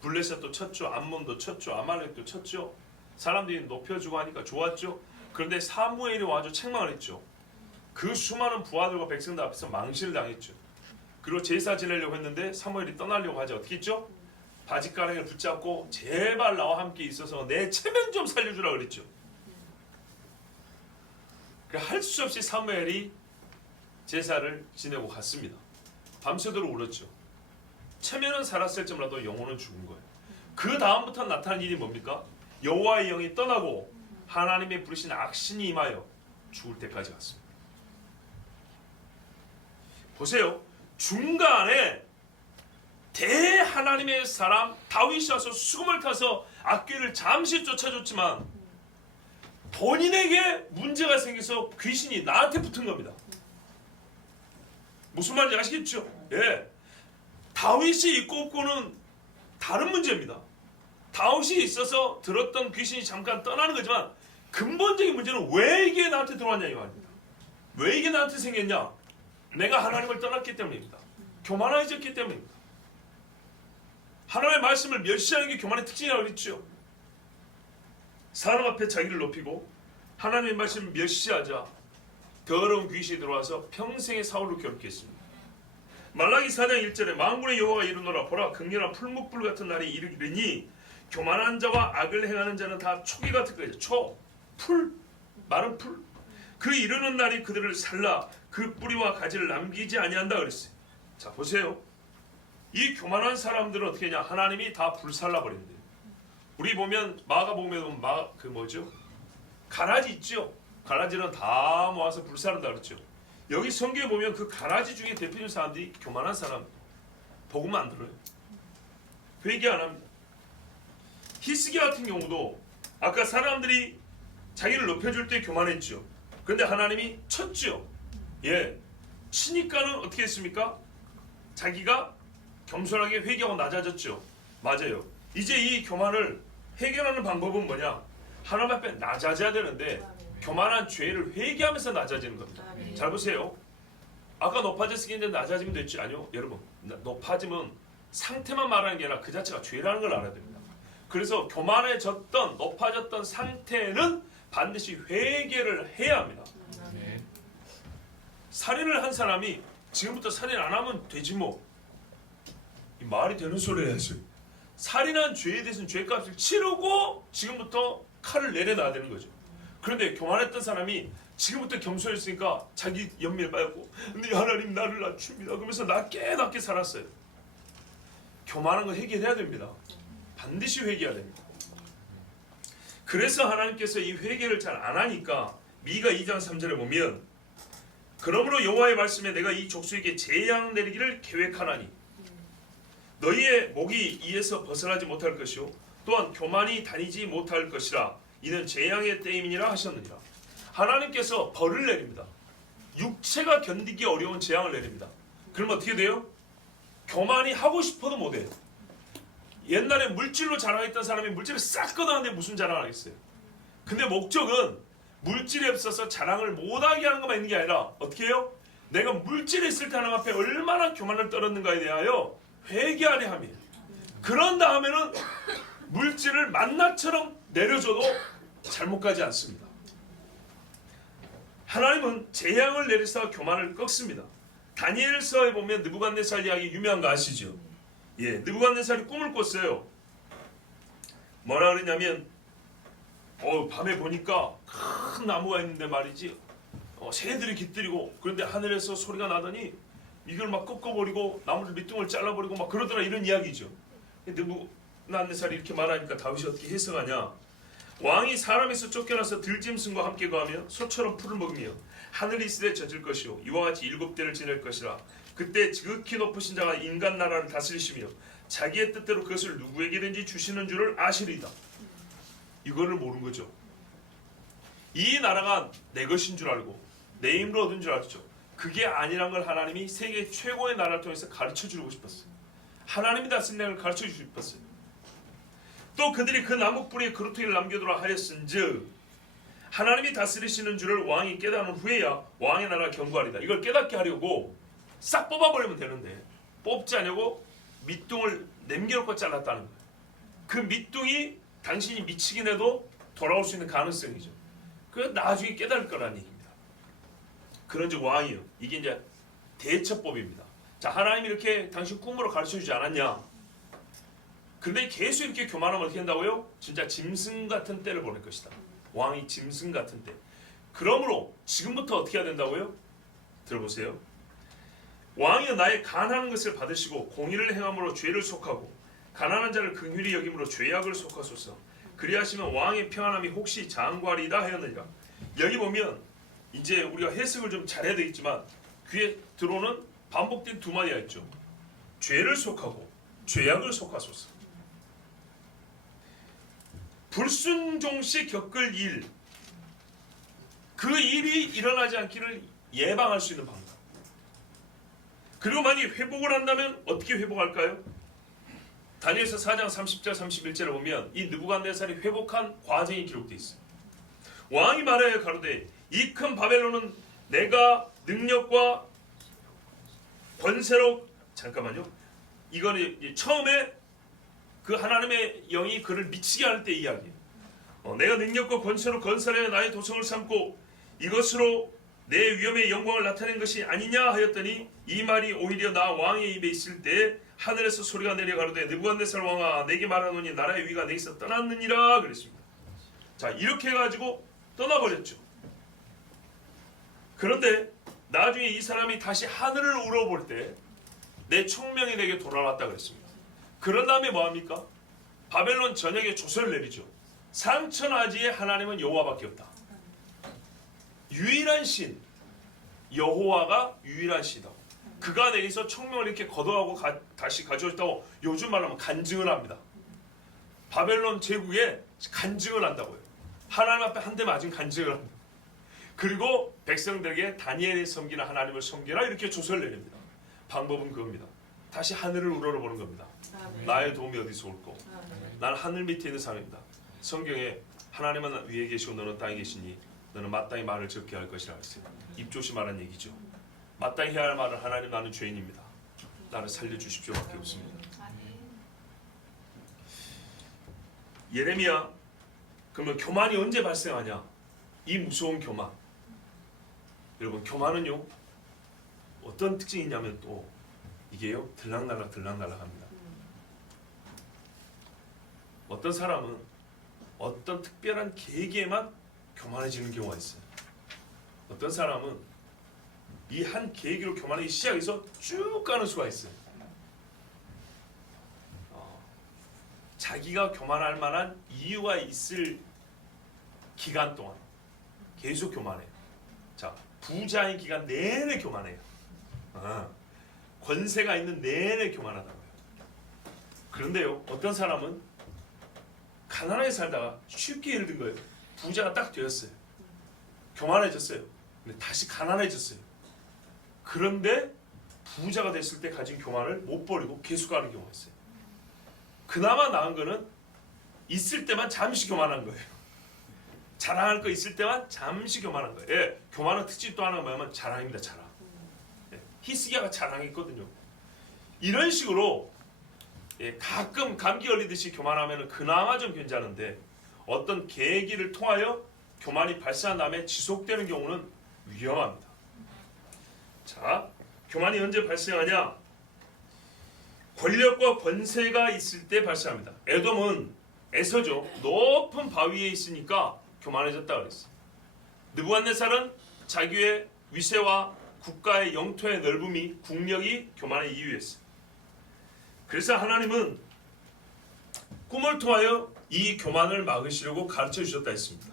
블레셋도 쳤죠. 암몬도 쳤죠. 아말렉도 쳤죠. 사람들이 높여주고 하니까 좋았죠. 그런데 사무엘이 와서 책망을 했죠. 그 수많은 부하들과 백성들 앞에서 망신을 당했죠. 그리고 제사 지내려고 했는데 사무엘이 떠나려고 하자 어떻게 했죠? 바짓가랑이를 붙잡고 제발 나와 함께 있어서 내 체면 좀 살려주라 그랬죠. 할 수 없이 사무엘이 제사를 지내고 갔습니다. 밤새도록 울었죠. 체면은 살았을지라도 영혼은 죽은 거예요. 그 다음부터 나타난 일이 뭡니까? 여호와의 영이 떠나고 하나님의 부르신 악신이 임하여 죽을 때까지 갔습니다. 보세요. 중간에 대하나님의 사람 다윗이 와서 수금을 타서 악귀를 잠시 쫓아줬지만 본인에게 문제가 생겨서 귀신이 나한테 붙은 겁니다. 무슨 말인지 아시겠죠? 예. 다윗이 있고 없고는 다른 문제입니다. 다윗이 있어서 들었던 귀신이 잠깐 떠나는 거지만 근본적인 문제는 왜 이게 나한테 들어왔냐 이 말입니다. 왜 이게 나한테 생겼냐? 내가 하나님을 떠났기 때문입니다. 교만해졌기 때문입니다. 하나님의 말씀을 멸시하는 게 교만의 특징이라고 그랬죠. 사람 앞에 자기를 높이고 하나님의 말씀을 멸시하자 더러운 귀신이 들어와서 평생의 사울을 괴롭게 했습니다. 말라기 4장 1절에 만군의 여호와가 이르노라 보라 극렬한 풀무불 같은 날이 이르니 교만한 자와 악을 행하는 자는 다 초기 같을 거예요. 초, 풀, 마른 풀. 그 이르는 날이 그들을 살라 그 뿌리와 가지를 남기지 아니한다 그랬어요. 자 보세요. 이 교만한 사람들은 어떻게 하냐? 하나님이 다 불살라 버린대요. 우리 보면 마가복음에 보면 가라지 있죠. 가라지는 다 모아서 불사른다 그랬죠. 여기 성경에 보면 그 가라지 중에 대표적인 사람들이 교만한 사람, 복음 안 들어요. 회개 안 합니다. 히스기야 같은 경우도 아까 사람들이 자기를 높여줄 때 교만했죠. 그런데 하나님이 쳤죠. 예, 치니까는 어떻게 했습니까? 자기가 겸손하게 회개하고 낮아졌죠. 맞아요. 이제 이 교만을 해결하는 방법은 뭐냐? 하나님 앞에 낮아져야 되는데 교만한 죄를 회개하면서 낮아지는 겁니다. 잘 보세요. 아까 높아졌으니까 낮아지면 됐지? 아니요. 여러분, 높아지면 상태만 말하는 게 아니라 그 자체가 죄라는 걸 알아야 됩니다. 그래서 교만해졌던 높아졌던 상태는 반드시 회개를 해야 합니다. 살인을 한 사람이 지금부터 살인 안 하면 되지 뭐. 이 말이 되는 소리 해야죠. 살인한 죄에 대해서는 죄값을 치르고 지금부터 칼을 내려놔야 되는 거죠. 그런데 교만했던 사람이 지금부터 겸손했으니까 자기 연민을 빠졌고 근데 하나님 나를 낮춥니다. 그러면서 낮게 살았어요. 교만한 거 해결해야 됩니다. 반드시 회개해야 됩니다. 그래서 하나님께서 이 회개를 잘 안 하니까 미가 2장 3절에 보면 그러므로 여호와의 말씀에 내가 이 족속에게 재앙 내리기를 계획하나니 너희의 목이 이에서 벗어나지 못할 것이요 또한 교만이 다니지 못할 것이라. 이는 재앙의 때임이니라 하셨느니라. 하나님께서 벌을 내립니다. 육체가 견디기 어려운 재앙을 내립니다. 그럼 어떻게 돼요? 교만이 하고 싶어도 못해요. 옛날에 물질로 자랑했던 사람이 물질을 싹 걷어놨는데 무슨 자랑을 하겠어요? 근데 목적은 물질이 없어서 자랑을 못하게 하는 것만 있는 게 아니라 어떻게 해요? 내가 물질이 있을 때 하나님 앞에 얼마나 교만을 떨었는가에 대하여 회개하려 함이에요. 그런 다음에는 물질을 만나처럼 내려줘도 잘못 가지 않습니다. 하나님은 재앙을 내리사 교만을 꺾습니다. 다니엘서에 보면 느부갓네살 이야기 유명한 거 아시죠? 예, 느부갓네살이 꿈을 꿨어요. 뭐라 그러냐면 밤에 보니까 큰 나무가 있는데 말이지 새들이 깃들이고 그런데 하늘에서 소리가 나더니 이걸 막 꺾어버리고 나무를 밑둥을 잘라버리고 막 그러더라, 이런 이야기죠. 느부갓네살이 이렇게 말하니까 다윗이 어떻게 해석하냐? 왕이 사람에서 쫓겨나서 들짐승과 함께 거하며 소처럼 풀을 먹으며 하늘이 있으되 젖을 것이요 이와 같이 7대를 지낼 것이라. 그때 지극히 높으신 자가 인간 나라를 다스리시며 자기의 뜻대로 그것을 누구에게든지 주시는 줄을 아시리이다. 이거를 모르는 거죠. 이 나라가 내 것인 줄 알고 내 힘으로 얻은 줄 알죠. 그게 아니란 걸 하나님이 세계 최고의 나라를 통해서 가르쳐주고 싶었어요. 하나님이 다스리는 걸 가르쳐주고 싶었어요. 또 그들이 그 나무 뿌리에 그루터기를 남겨두라 하였은즉 하나님이 다스리시는 줄을 왕이 깨달은 후에야 왕의 나라가 견고하리다. 이걸 깨닫게 하려고 싹 뽑아버리면 되는데 뽑지 않으려고 밑둥을 남겨놓고 잘랐다는 거예요. 그 밑둥이 당신이 미치긴 해도 돌아올 수 있는 가능성이죠. 그 나중에 깨달을 거라는 얘기입니다. 그런즉 왕이요, 이게 이제 대처법입니다. 자, 하나님이 이렇게 당신 꿈으로 가르쳐주지 않았냐? 근데 계속 이렇게 교만하면 어떻게 한다고요? 진짜 짐승 같은 때를 보낼 것이다. 왕이 짐승 같은 때. 그러므로 지금부터 어떻게 해야 된다고요? 들어보세요. 왕이 나의 간하는 것을 받으시고 공의를 행함으로 죄를 속하고 가난한 자를 긍휼히 여김으로 죄악을 속하소서. 그리하시면 왕의 평안함이 혹시 장구하리이다 하였느니라. 여기 보면 이제 우리가 해석을 좀 잘해야 되겠지만 귀에 들어오는 반복된 두 마디가 있죠. 죄를 속하고 죄악을 속하소서. 불순종시 겪을 일, 그 일이 일어나지 않기를 예방할 수 있는 방법. 그리고 만약 회복을 한다면 어떻게 회복할까요? 다니엘서 4장 30절 31절을 보면 이 느부갓네살이 회복한 과정이 기록되어 있어요. 왕이 말하여 가로되 이 큰 바벨론은 내가 능력과 권세로, 잠깐만요, 이거는 처음에 그 하나님의 영이 그를 미치게 할 때 이야기예요. 내가 능력과 권세로 건설하여 나의 도성을 삼고 이것으로 내 위엄의 영광을 나타낸 것이 아니냐 하였더니 이 말이 오히려 나 왕의 입에 있을 때 하늘에서 소리가 내려 가로되 느부갓네살 왕아 내게 말하노니 나라의 위가 내게서 떠났느니라 그랬습니다. 자, 이렇게 해가지고 떠나버렸죠. 그런데 나중에 이 사람이 다시 하늘을 우러볼 때 내 총명이 내게 돌아왔다 그랬습니다. 그런 다음에 뭐합니까? 바벨론 전역에 조서를 내리죠. 상천하지에 하나님은 여호와밖에 없다. 유일한 신, 여호와가 유일한 신이다. 그가 내게서 총명을 이렇게 거둬하고 다시 가져왔다고 요즘 말하면 간증을 합니다. 바벨론 제국에 간증을 한다고요. 하나님 앞에 한 대 맞은 간증을 합니다. 그리고 백성들에게 다니엘이 섬기는 하나님을 섬기라 이렇게 조서를 내립니다. 방법은 그겁니다. 다시 하늘을 우러러보는 겁니다. 나의 도움이 어디서 올꼬? 나는 하늘 밑에 있는 사람입니다. 성경에 하나님은 위에 계시고 너는 땅에 계시니 너는 마땅히 말을 적게 할 것이라 했어요. 입 조심하라는 얘기죠. 마땅히 해야 할 말은 하나님 나는 죄인입니다. 나를 살려주십시오 밖에 없습니다. 예레미야, 그러면 교만이 언제 발생하냐? 이 무서운 교만. 여러분, 교만은요 어떤 특징이 있냐면 또 이게요 들락날락 합니다. 어떤 사람은 어떤 특별한 계기에만 교만해지는 경우가 있어요. 어떤 사람은 이 한 계기로 교만하기 시작해서 쭉 가는 수가 있어요. 자기가 교만할 만한 이유가 있을 기간 동안 계속 교만해요. 자, 부자인 기간 내내 교만해요. 권세가 있는 내내 교만하다고요. 그런데요, 어떤 사람은 가난하게 살다가 쉽게 예를 든 거예요. 부자가 딱 되었어요. 교만해졌어요. 근데 다시 가난해졌어요. 그런데 부자가 됐을 때 가진 교만을 못 버리고 계속 가는 경우가 있어요. 그나마 나은 거는 있을 때만 잠시 교만한 거예요. 자랑할 거 있을 때만 잠시 교만한 거예요. 예, 교만은 특징 또 하나가 뭐냐면 자랑입니다. 자랑. 예, 히스기야가 자랑했거든요. 이런 식으로 예, 가끔 감기 걸리듯이 교만하면 그나마 좀 괜찮은데 어떤 계기를 통하여 교만이 발생한 다음에 지속되는 경우는 위험합니다. 자, 교만이 언제 발생하냐? 권력과 권세가 있을 때 발생합니다. 에돔은 에서죠. 높은 바위에 있으니까 교만해졌다 그랬어요. 느부갓네살은 자기의 위세와 국가의 영토의 넓음이 국력이 교만의 이유였어요. 그래서 하나님은 꿈을 통하여 이 교만을 막으시려고 가르쳐 주셨다 했습니다.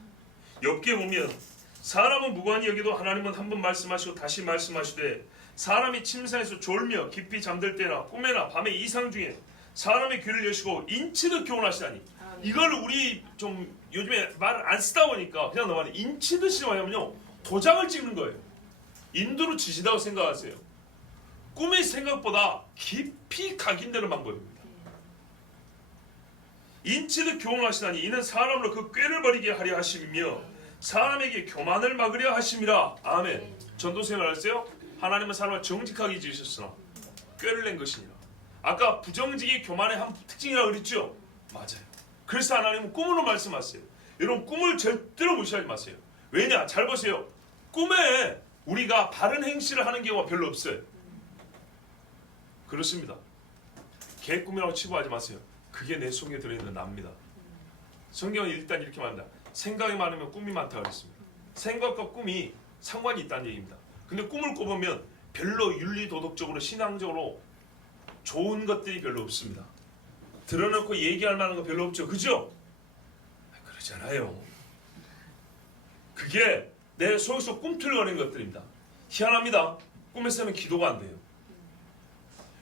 욥기에 보면 사람은 무관히 여기도 하나님은 한 번 말씀하시고 다시 말씀하시되 사람이 침상에서 졸며 깊이 잠들 때나 꿈에나 밤의 이상 중에 사람의 귀를 여시고 인치듯 교훈하시다니. 이걸 우리 좀 요즘에 말을 안 쓰다 보니까 그냥 넘어가네. 인치듯이 뭐냐면요, 도장을 찍는 거예요. 인도로 지시다고 생각하세요. 꿈이 생각보다 깊이 각인되는 방법입니다. 인치듯 교훈하시다니 이는 사람으로 그 꾀를 버리게 하려 하심이며 사람에게 교만을 막으려 하심이라. 아멘. 전도생활 하세요? 하나님은 사람을 정직하게 지으셨으나 꾀를 낸 것이니라. 아까 부정직이 교만의 한 특징이라고 그랬죠? 맞아요. 그래서 하나님은 꿈으로 말씀하세요. 여러분, 꿈을 절대로 무시하지 마세요. 왜냐? 잘 보세요. 꿈에 우리가 바른 행실을 하는 경우가 별로 없어요. 그렇습니다. 개꿈이라고 치부하지 마세요. 그게 내 속에 들어있는 나입니다. 성경은 일단 이렇게 말합니다. 생각이 많으면 꿈이 많다고 그랬습니다. 생각과 꿈이 상관이 있다는 얘기입니다. 근데 꿈을 꿔보면 별로 윤리도덕적으로 신앙적으로 좋은 것들이 별로 없습니다. 드러놓고 얘기할 만한 거 별로 없죠. 그죠? 그러잖아요. 그게 내 속에서 꿈틀거리는 것들입니다. 희한합니다. 꿈에서는 기도가 안 돼요.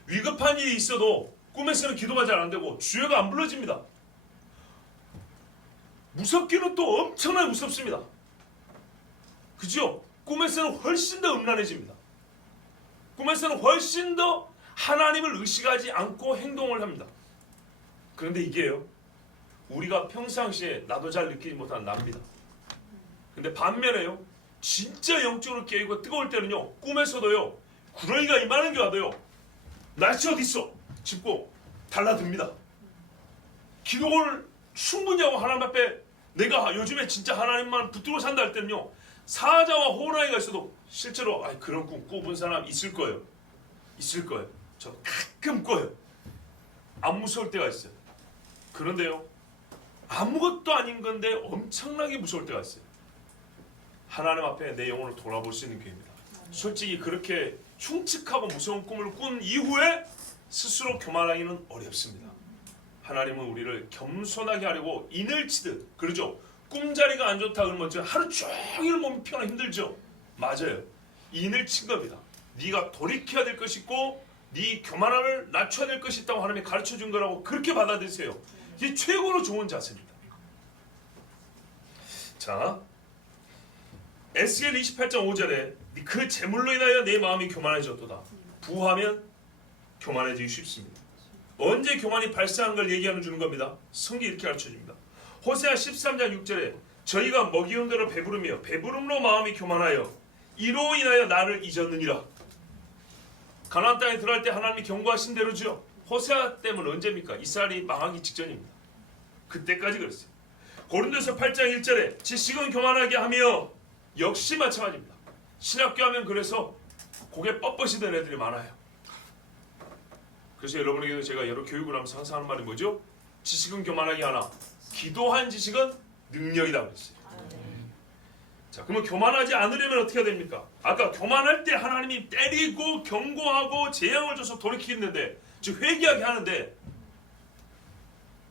위급한 일이 있어도 꿈에서는 기도가 잘 안 되고 주여가 안 불러집니다. 무섭기는 또 엄청나게 무섭습니다. 그죠? 꿈에서는 훨씬 더 음란해집니다. 꿈에서는 훨씬 더 하나님을 의식하지 않고 행동을 합니다. 그런데 이게요, 우리가 평상시에 나도 잘 느끼지 못하는 납니다. 근데 반면에요, 진짜 영적으로 깨이고 뜨거울 때는요, 꿈에서도요, 구렁이가 이만한 게 와도요, 날씨 어디 있어? 짚고 달라듭니다. 기도를 충분히 하고 하나님 앞에 내가 요즘에 진짜 하나님만 붙들고 산다 할 때는요, 사자와 호랑이가 있어도 실제로 그런 꿈 꿔본 사람 있을 거예요. 있을 거예요. 저 가끔 꿔요. 안 무서울 때가 있어요. 그런데요, 아무것도 아닌 건데 엄청나게 무서울 때가 있어요. 하나님 앞에 내 영혼을 돌아볼 수 있는 기회입니다. 솔직히 그렇게 흉측하고 무서운 꿈을 꾼 이후에 스스로 교만하기는 어렵습니다. 하나님은 우리를 겸손하게 하려고 인을 치듯, 그러죠? 꿈자리가 안 좋다 그러면 하루 종일 몸이 피곤하고 힘들죠? 맞아요. 인을 친 겁니다. 네가 돌이켜야 될 것이 있고 네 교만함을 낮춰야 될 것이 있다고 하나님이 가르쳐 준 거라고 그렇게 받아들이세요. 이게 최고로 좋은 자세입니다. 자, 에스겔 28장 5절에 그 재물로 인하여 내 마음이 교만해졌도다. 부하면 교만해지기 쉽습니다. 언제 교만이 발생한 걸 얘기하는 주는 겁니다. 성경이 이렇게 가르쳐줍니다. 호세아 13장 6절에 저희가 먹이온 대로 배부르며 배부름으로 마음이 교만하여 이로 인하여 나를 잊었느니라. 가나안 땅에 들어갈 때 하나님이 경고하신 대로죠. 호세아 때는 언제입니까? 이스라엘이 망하기 직전입니다. 그때까지 그랬어요. 고린도서 8장 1절에 지식은 교만하게 하며, 역시 마찬가지입니다. 신학교 하면 그래서 고개 뻣뻣이던 애들이 많아요. 그래서 여러분에게도 제가 여러 교육을 하면서 항상 하는 말이 뭐죠? 지식은 교만하게 하나 기도한 지식은 능력이다 그랬어요. 자, 그러면 교만하지 않으려면 어떻게 해야 됩니까? 아까 교만할 때 하나님이 때리고 경고하고 재앙을 줘서 돌이키는데, 즉 회개하게 하는데,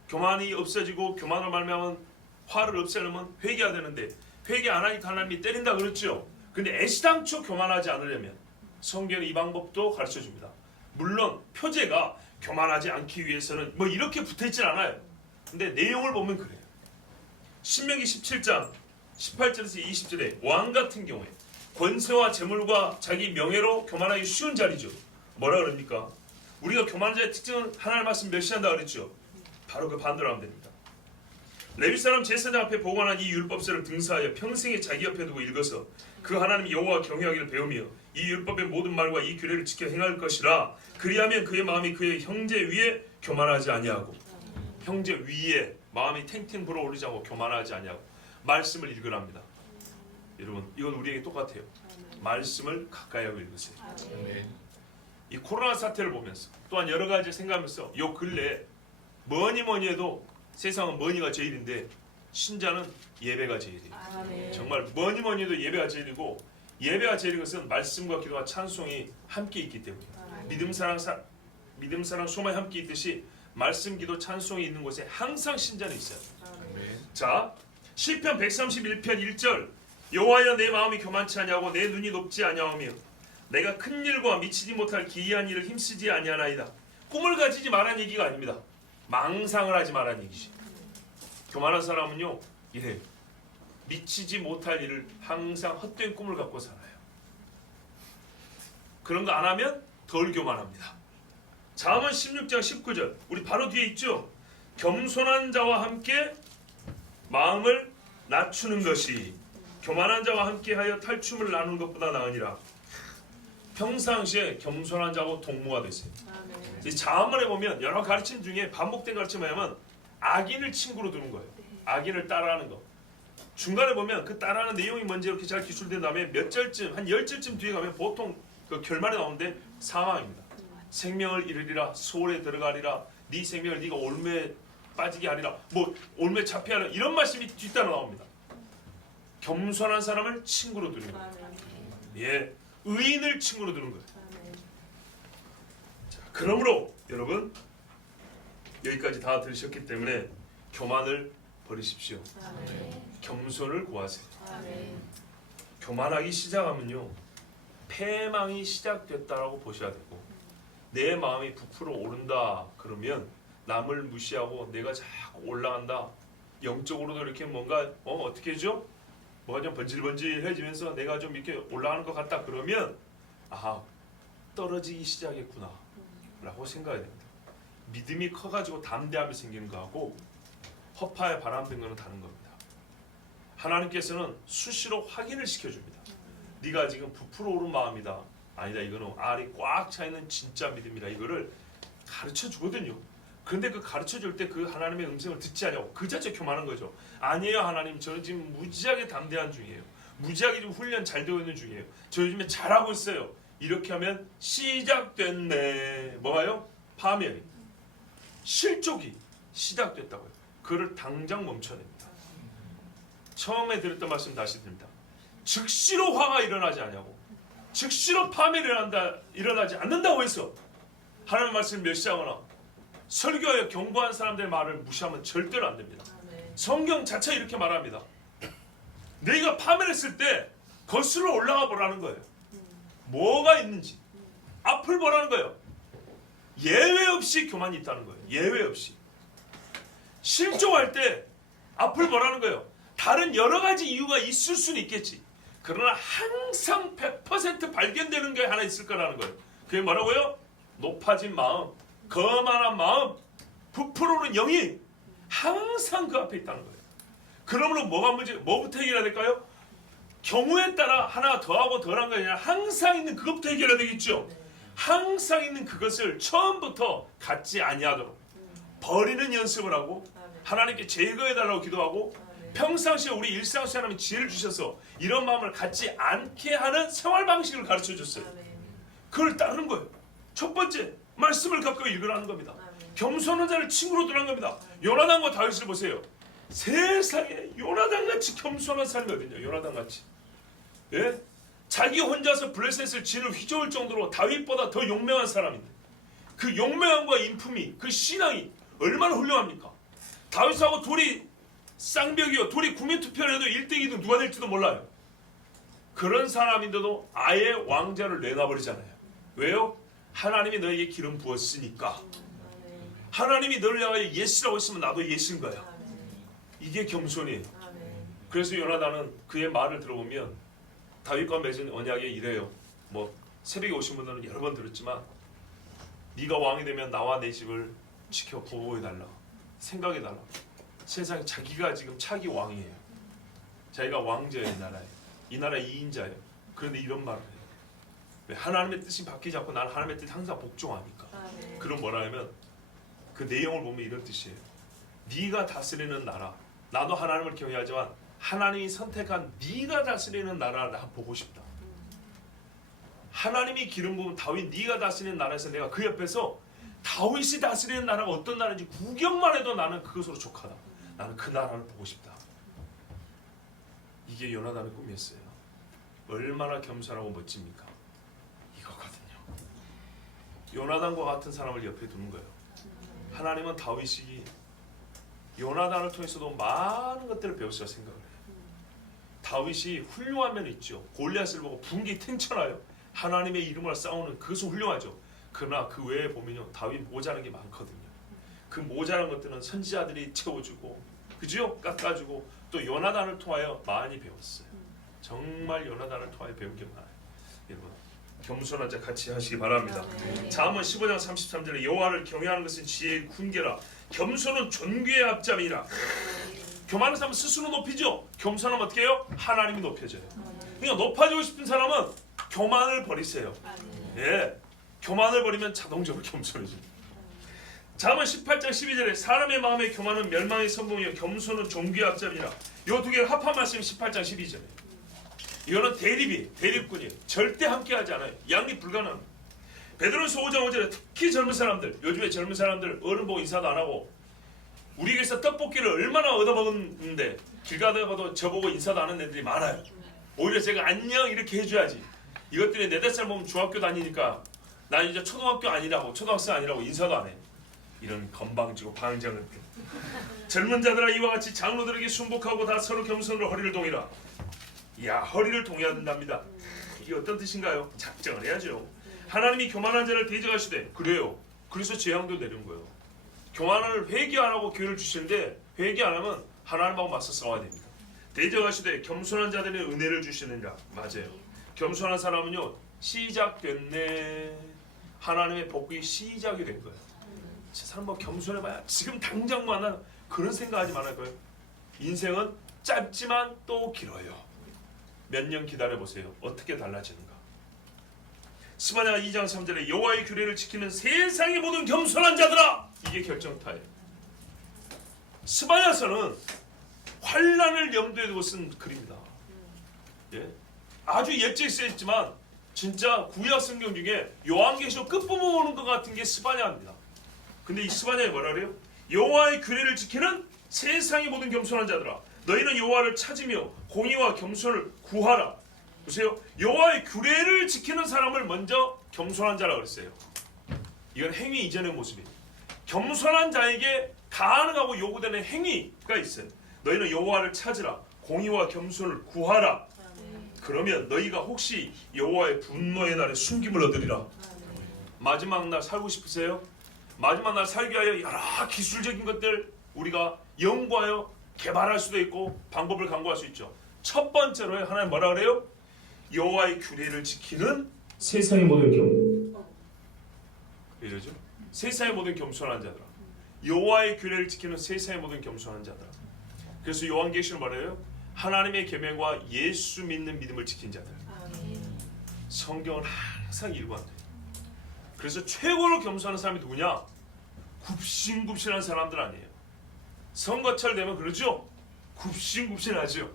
교만이 없어지고 교만을 말미암은 화를 없애려면 회개해야 되는데 회개 안 하니까 하나님이 때린다 그랬죠. 근데 애시당초 교만하지 않으려면 성경은 이 방법도 가르쳐줍니다. 물론 표제가 교만하지 않기 위해서는 뭐 이렇게 붙어있진 않아요. 근데 내용을 보면 그래요. 신명기 17장 18절에서 20절에 왕 같은 경우에 권세와 재물과 자기 명예로 교만하기 쉬운 자리죠. 뭐라 그럽니까? 우리가 교만한 자의 특징은 하나님 말씀 멸시한다 그랬죠. 바로 그 반대로 하면 됩니다. 레위 사람 제사장 앞에 보관한 이 율법서를 등사하여 평생에 자기 옆에 두고 읽어서 그 하나님 여호와 경외하기를 배우며 이 율법의 모든 말과 이 규례를 지켜 행할 것이라. 그리하면 그의 마음이 그의 형제 위에 교만하지 아니하고, 형제 위에 마음이 탱탱 불어오르지 않고 교만하지 아니하고. 말씀을 읽으랍니다. 여러분, 이건 우리에게 똑같아요. 말씀을 가까이 하고 읽으세요. 이 코로나 사태를 보면서 또한 여러 가지 생각하면서 요 근래 뭐니 해도 세상은 뭐니가 제일인데 신자는 예배가 제일이에요. 정말 뭐니 해도 예배가 제일이고, 예배가 제일인 것은 말씀과 기도와 찬송이 함께 있기 때문에 믿음 사랑 소망이 함께 있듯이 말씀 기도 찬송이 있는 곳에 항상 신자는 있어요. 자, 시편 131편 1절 여호와여 내 마음이 교만치 아니하고 내 눈이 높지 아니하오며 내가 큰 일과 미치지 못할 기이한 일을 힘쓰지 아니하나이다. 꿈을 가지지 말라는 얘기가 아닙니다. 망상을 하지 말라는 얘기지. 교만한 사람은요 이래요. 미치지 못할 일을 항상 헛된 꿈을 갖고 살아요. 그런 거 안 하면 덜 교만합니다. 잠언 16장 19절 우리 바로 뒤에 있죠. 겸손한 자와 함께 마음을 낮추는 것이 교만한 자와 함께하여 탈춤을 나누는 것보다 나으니라. 평상시에 겸손한 자하고 동무가 되세요. 이 잠언에 보면 여러 가르침 중에 반복된 가르침을 하면 악인을 친구로 두는 거예요. 악인을 따라하는 거. 중간에 보면 그 따라하는 내용이 뭔지 이렇게 잘 기술된 다음에 몇 절쯤 한 10절쯤 뒤에 가면 보통 그 결말에 나오는데 사망입니다. 생명을 잃으리라, 소홀에 들어가리라, 네 생명을 네가 올매에 빠지게 하리라, 뭐 올매 잡히게 하리라, 이런 말씀이 뒤따라 나옵니다. 겸손한 사람을 친구로 두는 거예요. 예, 의인을 친구로 두는 거예요. 자, 그러므로 여러분 여기까지 다 들으셨기 때문에 교만을 버리십시오. 겸손을 구하세요. 교만하기 시작하면요 패망이 시작됐다라고 보셔야 되고, 내 마음이 부풀어 오른다 그러면 남을 무시하고 내가 자꾸 올라간다, 영적으로도 이렇게 뭔가 어떻게 해죠? 뭐가 좀 번질번질해지면서 내가 좀 이렇게 올라가는 것 같다 그러면 아하 떨어지기 시작했구나 라고 생각해야 됩니다. 믿음이 커가지고 담대함이 생기는 거하고 허파에 바람든 거는 다른 겁니다. 하나님께서는 수시로 확인을 시켜줍니다. 네가 지금 부풀어 오른 마음이다, 아니다, 이거는 알이 꽉 차있는 진짜 믿음이다, 이거를 가르쳐 주거든요. 그런데 그 가르쳐 줄 때 그 하나님의 음성을 듣지 않냐고 그 자체 교만한 거죠. 아니에요 하나님, 저는 지금 무지하게 담대한 중이에요. 무지하게 좀 훈련 잘 되어 있는 중이에요. 저 요즘에 잘하고 있어요. 이렇게 하면 시작됐네. 뭐가요? 파멸이, 실족이 시작됐다고요. 그를 당장 멈춰냅니다. 처음에 드렸던 말씀 다시 드립니다. 즉시로 화가 일어나지 않냐고, 즉시로 파멸이 일어나지 않는다고 해서 하나님의 말씀을 멸시하거나 설교하여 경고한 사람들의 말을 무시하면 절대로 안 됩니다. 성경 자체 이렇게 말합니다. 너희가 파멸했을 때 거슬러 올라가 보라는 거예요. 뭐가 있는지 앞을 보라는 거예요. 예외 없이 교만이 있다는 거예요. 예외 없이. 실족할 때 앞을 보라는 거예요. 다른 여러 가지 이유가 있을 수는 있겠지. 그러나 항상 100% 발견되는 게 하나 있을 거라는 거예요. 그게 뭐라고요? 높아진 마음, 거만한 마음, 부풀어오는 영이 항상 그 앞에 있다는 거예요. 그러므로 뭐부터 해결해야 될까요? 경우에 따라 하나 더하고 덜한 게 아니라 항상 있는 그것부터 해결해야 되겠죠. 항상 있는 그것을 처음부터 갖지 아니하도록 버리는 연습을 하고 하나님께 제거해달라고 기도하고 평상시에 우리 일상생활에 하나님 지혜를 주셔서 이런 마음을 갖지 않게 하는 생활 방식을 가르쳐 줬어요. 그걸 따르는 거예요. 첫 번째, 말씀을 가까이 읽으라는 겁니다. 겸손한 자를 친구로 두라는 겁니다. 요나단과 다윗을 보세요. 세상에 요나단같이 겸손한 사람이 어딨냐. 요나단같이. 예? 자기 혼자서 블레셋을 진을 휘저을 정도로 다윗보다 더 용맹한 사람인데 그 용맹함과 인품이, 그 신앙이 얼마나 훌륭합니까? 다윗하고 둘이 쌍벽이요, 둘이 국민투표를 해도 1대2도 누가 될지도 몰라요. 그런 사람인데도 아예 왕자를 내놔버리잖아요. 왜요? 하나님이 너에게 기름 부었으니까. 하나님이 너를 향하여 예스라고 했으면 나도 예스인 거야. 아멘. 이게 겸손이에요. 아멘. 그래서 요나단은 그의 말을 들어보면 다윗과 맺은 언약에 이래요. 뭐 새벽에 오신 분들은 여러 번 들었지만 네가 왕이 되면 나와 내 집을 지켜 보호해달라, 생각해달라. 세상에 자기가 지금 차기 왕이에요. 자기가 왕자예요. 이 나라에. 이 나라의 2인자예요. 그런데 이런 말을 해요. 왜? 하나님의 뜻이 바뀌지 않고 나는 하나님의 뜻에 항상 복종하니까. 아멘. 그럼 뭐라면 그 내용을 보면 이런 뜻이에요. 네가 다스리는 나라, 나도 하나님을 경외하지만 하나님이 선택한 네가 다스리는 나라를 나 보고 싶다. 하나님이 기름 부은 다윗 네가 다스리는 나라에서 내가 그 옆에서 다윗이 다스리는 나라가 어떤 나라인지 구경만 해도 나는 그것으로 족하다. 나는 그 나라를 보고 싶다. 이게 요나단의 꿈이었어요. 얼마나 겸손하고 멋집니까? 이거거든요. 요나단과 같은 사람을 옆에 두는 거예요. 하나님은 다윗이 요나단을 통해서도 많은 것들을 배웠을 생각을 해요. 다윗이 훌륭한 면이 있죠. 골리앗을 보고 분기 탱쳐나요. 하나님의 이름으로 싸우는 그것은 훌륭하죠. 그러나 그 외에 보면요, 다윗 모자란 게 많거든요. 그 모자란 것들은 선지자들이 채워주고, 그죠? 깎아주고, 또 요나단을 통하여 많이 배웠어요. 정말 요나단을 통하여 배운 게 많아요. 여러분, 겸손한 자 같이 하시기 바랍니다. 잠언 15장 33절에 여호와를 경외하는 것은 지혜의 훈계라, 겸손은 존귀의 앞잡이라. 교만한 사람은 스스로 높이죠. 겸손하면 어떻게 해요? 하나님이 높여져요. 그러니까 높아지고 싶은 사람은 교만을 버리세요. 예, 교만을 버리면 자동적으로 겸손해집니다. 잠언 18장 12절에 사람의 마음의 교만은 멸망의 성공이요 겸손은 존귀의 앞잡이라. 이 두 개를 합한 말씀이 18장 12절에. 이거는 대립군이에요. 절대 함께하지 않아요. 양립 불가능. 베드로전서 5장 5절에 특히 젊은 사람들, 요즘에 젊은 사람들 어른 보고 인사도 안 하고, 우리 교회에서 떡볶이를 얼마나 얻어먹었는데 길 가다가도 저보고 인사도 안 하는 애들이 많아요. 오히려 제가 안녕 이렇게 해줘야지. 이것들이 4-5살 보면 중학교 다니니까 난 이제 초등학교 아니라고, 초등학생 아니라고 인사도 안 해. 이런 건방지고 방장을. 젊은 자들아 이와 같이 장로들에게 순복하고 다 서로 겸손으로 허리를 동이라. 이야, 허리를 동여야 된답니다. 이게 어떤 뜻인가요? 작정을 해야죠. 하나님이 교만한 자를 대적하시되, 그래요. 그래서 재앙도 내린 거예요. 교만을 회개 안 하고 기회를 주시는데 회개 안 하면 하나님하고 맞서 싸워야 됩니다. 대적하시되 겸손한 자들에게 은혜를 주시느니라. 맞아요. 겸손한 사람은요, 시작됐네. 하나님의 복이 시작이 된 거예요. 저 사람 뭐 겸손해봐야 지금 당장 만나 그런 생각하지 말아야 거예요. 인생은 짧지만 또 길어요. 몇 년 기다려보세요. 어떻게 달라지는가. 스바냐 2장 3절에 여호와의 규례를 지키는 세상의 모든 겸손한 자들아, 이게 결정타예요. 스바냐서는 환란을 염두에 두고 쓴 글입니다. 예? 아주 일찍 쓰였지만 진짜 구약 성경 중에 요한계시록 끝부분 오는 것 같은 게 스바냐입니다. 근데 이 스바냐에 뭐라 그래요? 여호와의 규례를 지키는 세상의 모든 겸손한 자들아, 너희는 여호와를 찾으며 공의와 겸손을 구하라. 보세요. 여호와의 규례를 지키는 사람을 먼저 겸손한 자라고 그랬어요. 이건 행위 이전의 모습이에요. 겸손한 자에게 가능하고 요구되는 행위가 있어요. 너희는 여호와를 찾으라. 공의와 겸손을 구하라. 그러면 너희가 혹시 여호와의 분노의 날에 숨김을 얻으리라. 마지막 날 살고 싶으세요? 마지막 날 살기 위하여 여러 기술적인 것들 우리가 연구하여 개발할 수도 있고 방법을 강구할 수 있죠. 첫 번째로 하나님 뭐라 그래요? 여호와의 규례를 지키는 세상의 모든 이러죠? 세상의 모든 겸손한 자들아. 여호와의 규례를 지키는 세상의 모든 겸손한 자들아. 그래서 요한계시록 말해요. 하나님의 계명과 예수 믿는 믿음을 지킨 자들. 성경은 항상 일관돼요. 그래서 최고로 겸손한 사람이 누구냐? 굽신굽신한 사람들 아니에요. 선거철 되면 그러죠? 굽신굽신하죠.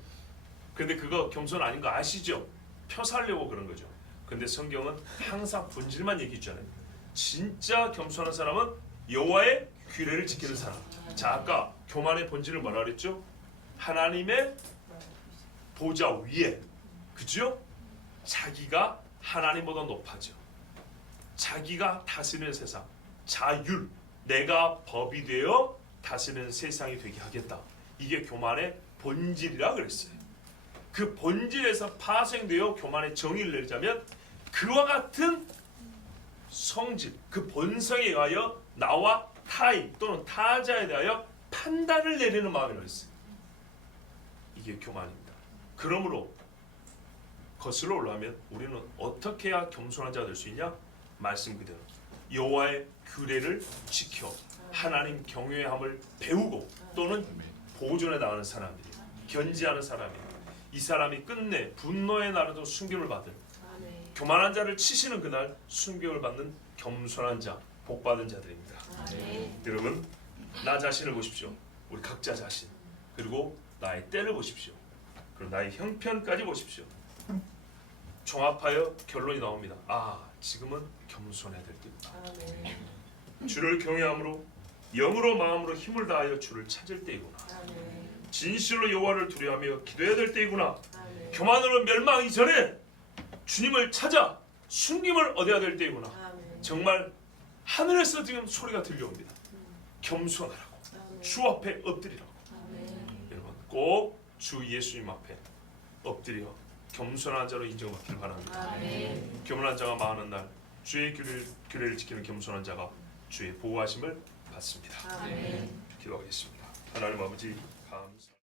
근데 그거 겸손 아닌 거 아시죠? 표 살려고 그런 거죠. 근데 성경은 항상 본질만 얘기해 주잖아요. 진짜 겸손한 사람은 여호와의 규례를 지키는 사람. 자, 아까 교만의 본질을 뭐라 그랬죠? 하나님의 보좌 위에, 그죠? 자기가 하나님보다 높아져. 자기가 다스리는 세상, 자율, 내가 법이 되어 다스리는 세상이 되게 하겠다. 이게 교만의 본질이라 그랬어요. 그 본질에서 파생되어 교만의 정의를 내리자면 그와 같은 성질, 그 본성에 의하여 나와 타인 또는 타자에 대하여 판단을 내리는 마음이라고 했어요. 이게 교만입니다. 그러므로 거슬러 올라가면 우리는 어떻게 해야 겸손한 자가 될 수 있냐? 말씀 그대로 여호와의 규례를 지켜 하나님 경외함을 배우고 또는 보존해 나가는 사람들이 견지하는 사람이에요. 이 사람이 끝내 분노의 날에도 순교를 받은 교만한 자를 치시는 그날 순교를 받는 겸손한 자, 복받은 자들입니다. 여러분, 나 자신을 보십시오. 우리 각자 자신, 그리고 나의 때를 보십시오. 그리고 나의 형편까지 보십시오. 종합하여 결론이 나옵니다. 아, 지금은 겸손해야 될 때구나. 주를 경외함으로 영으로 마음으로 힘을 다하여 주를 찾을 때이구나. 진실로 여호와를 두려워하며 기도해야 될 때이구나. 교만으로 멸망하기 전에 주님을 찾아 숨김을 얻어야 될 때이구나. 정말 하늘에서 지금 소리가 들려옵니다. 겸손하라고, 주 앞에 엎드리라고. 여러분, 꼭 주 예수님 앞에 엎드려 겸손한 자로 인정받기를 바랍니다. 겸손한 자가 망하는 날 주의 규례를 지키는 겸손한 자가 주의 보호하심을 받습니다. 기도하겠습니다. 하나님 아버지 감사합니다.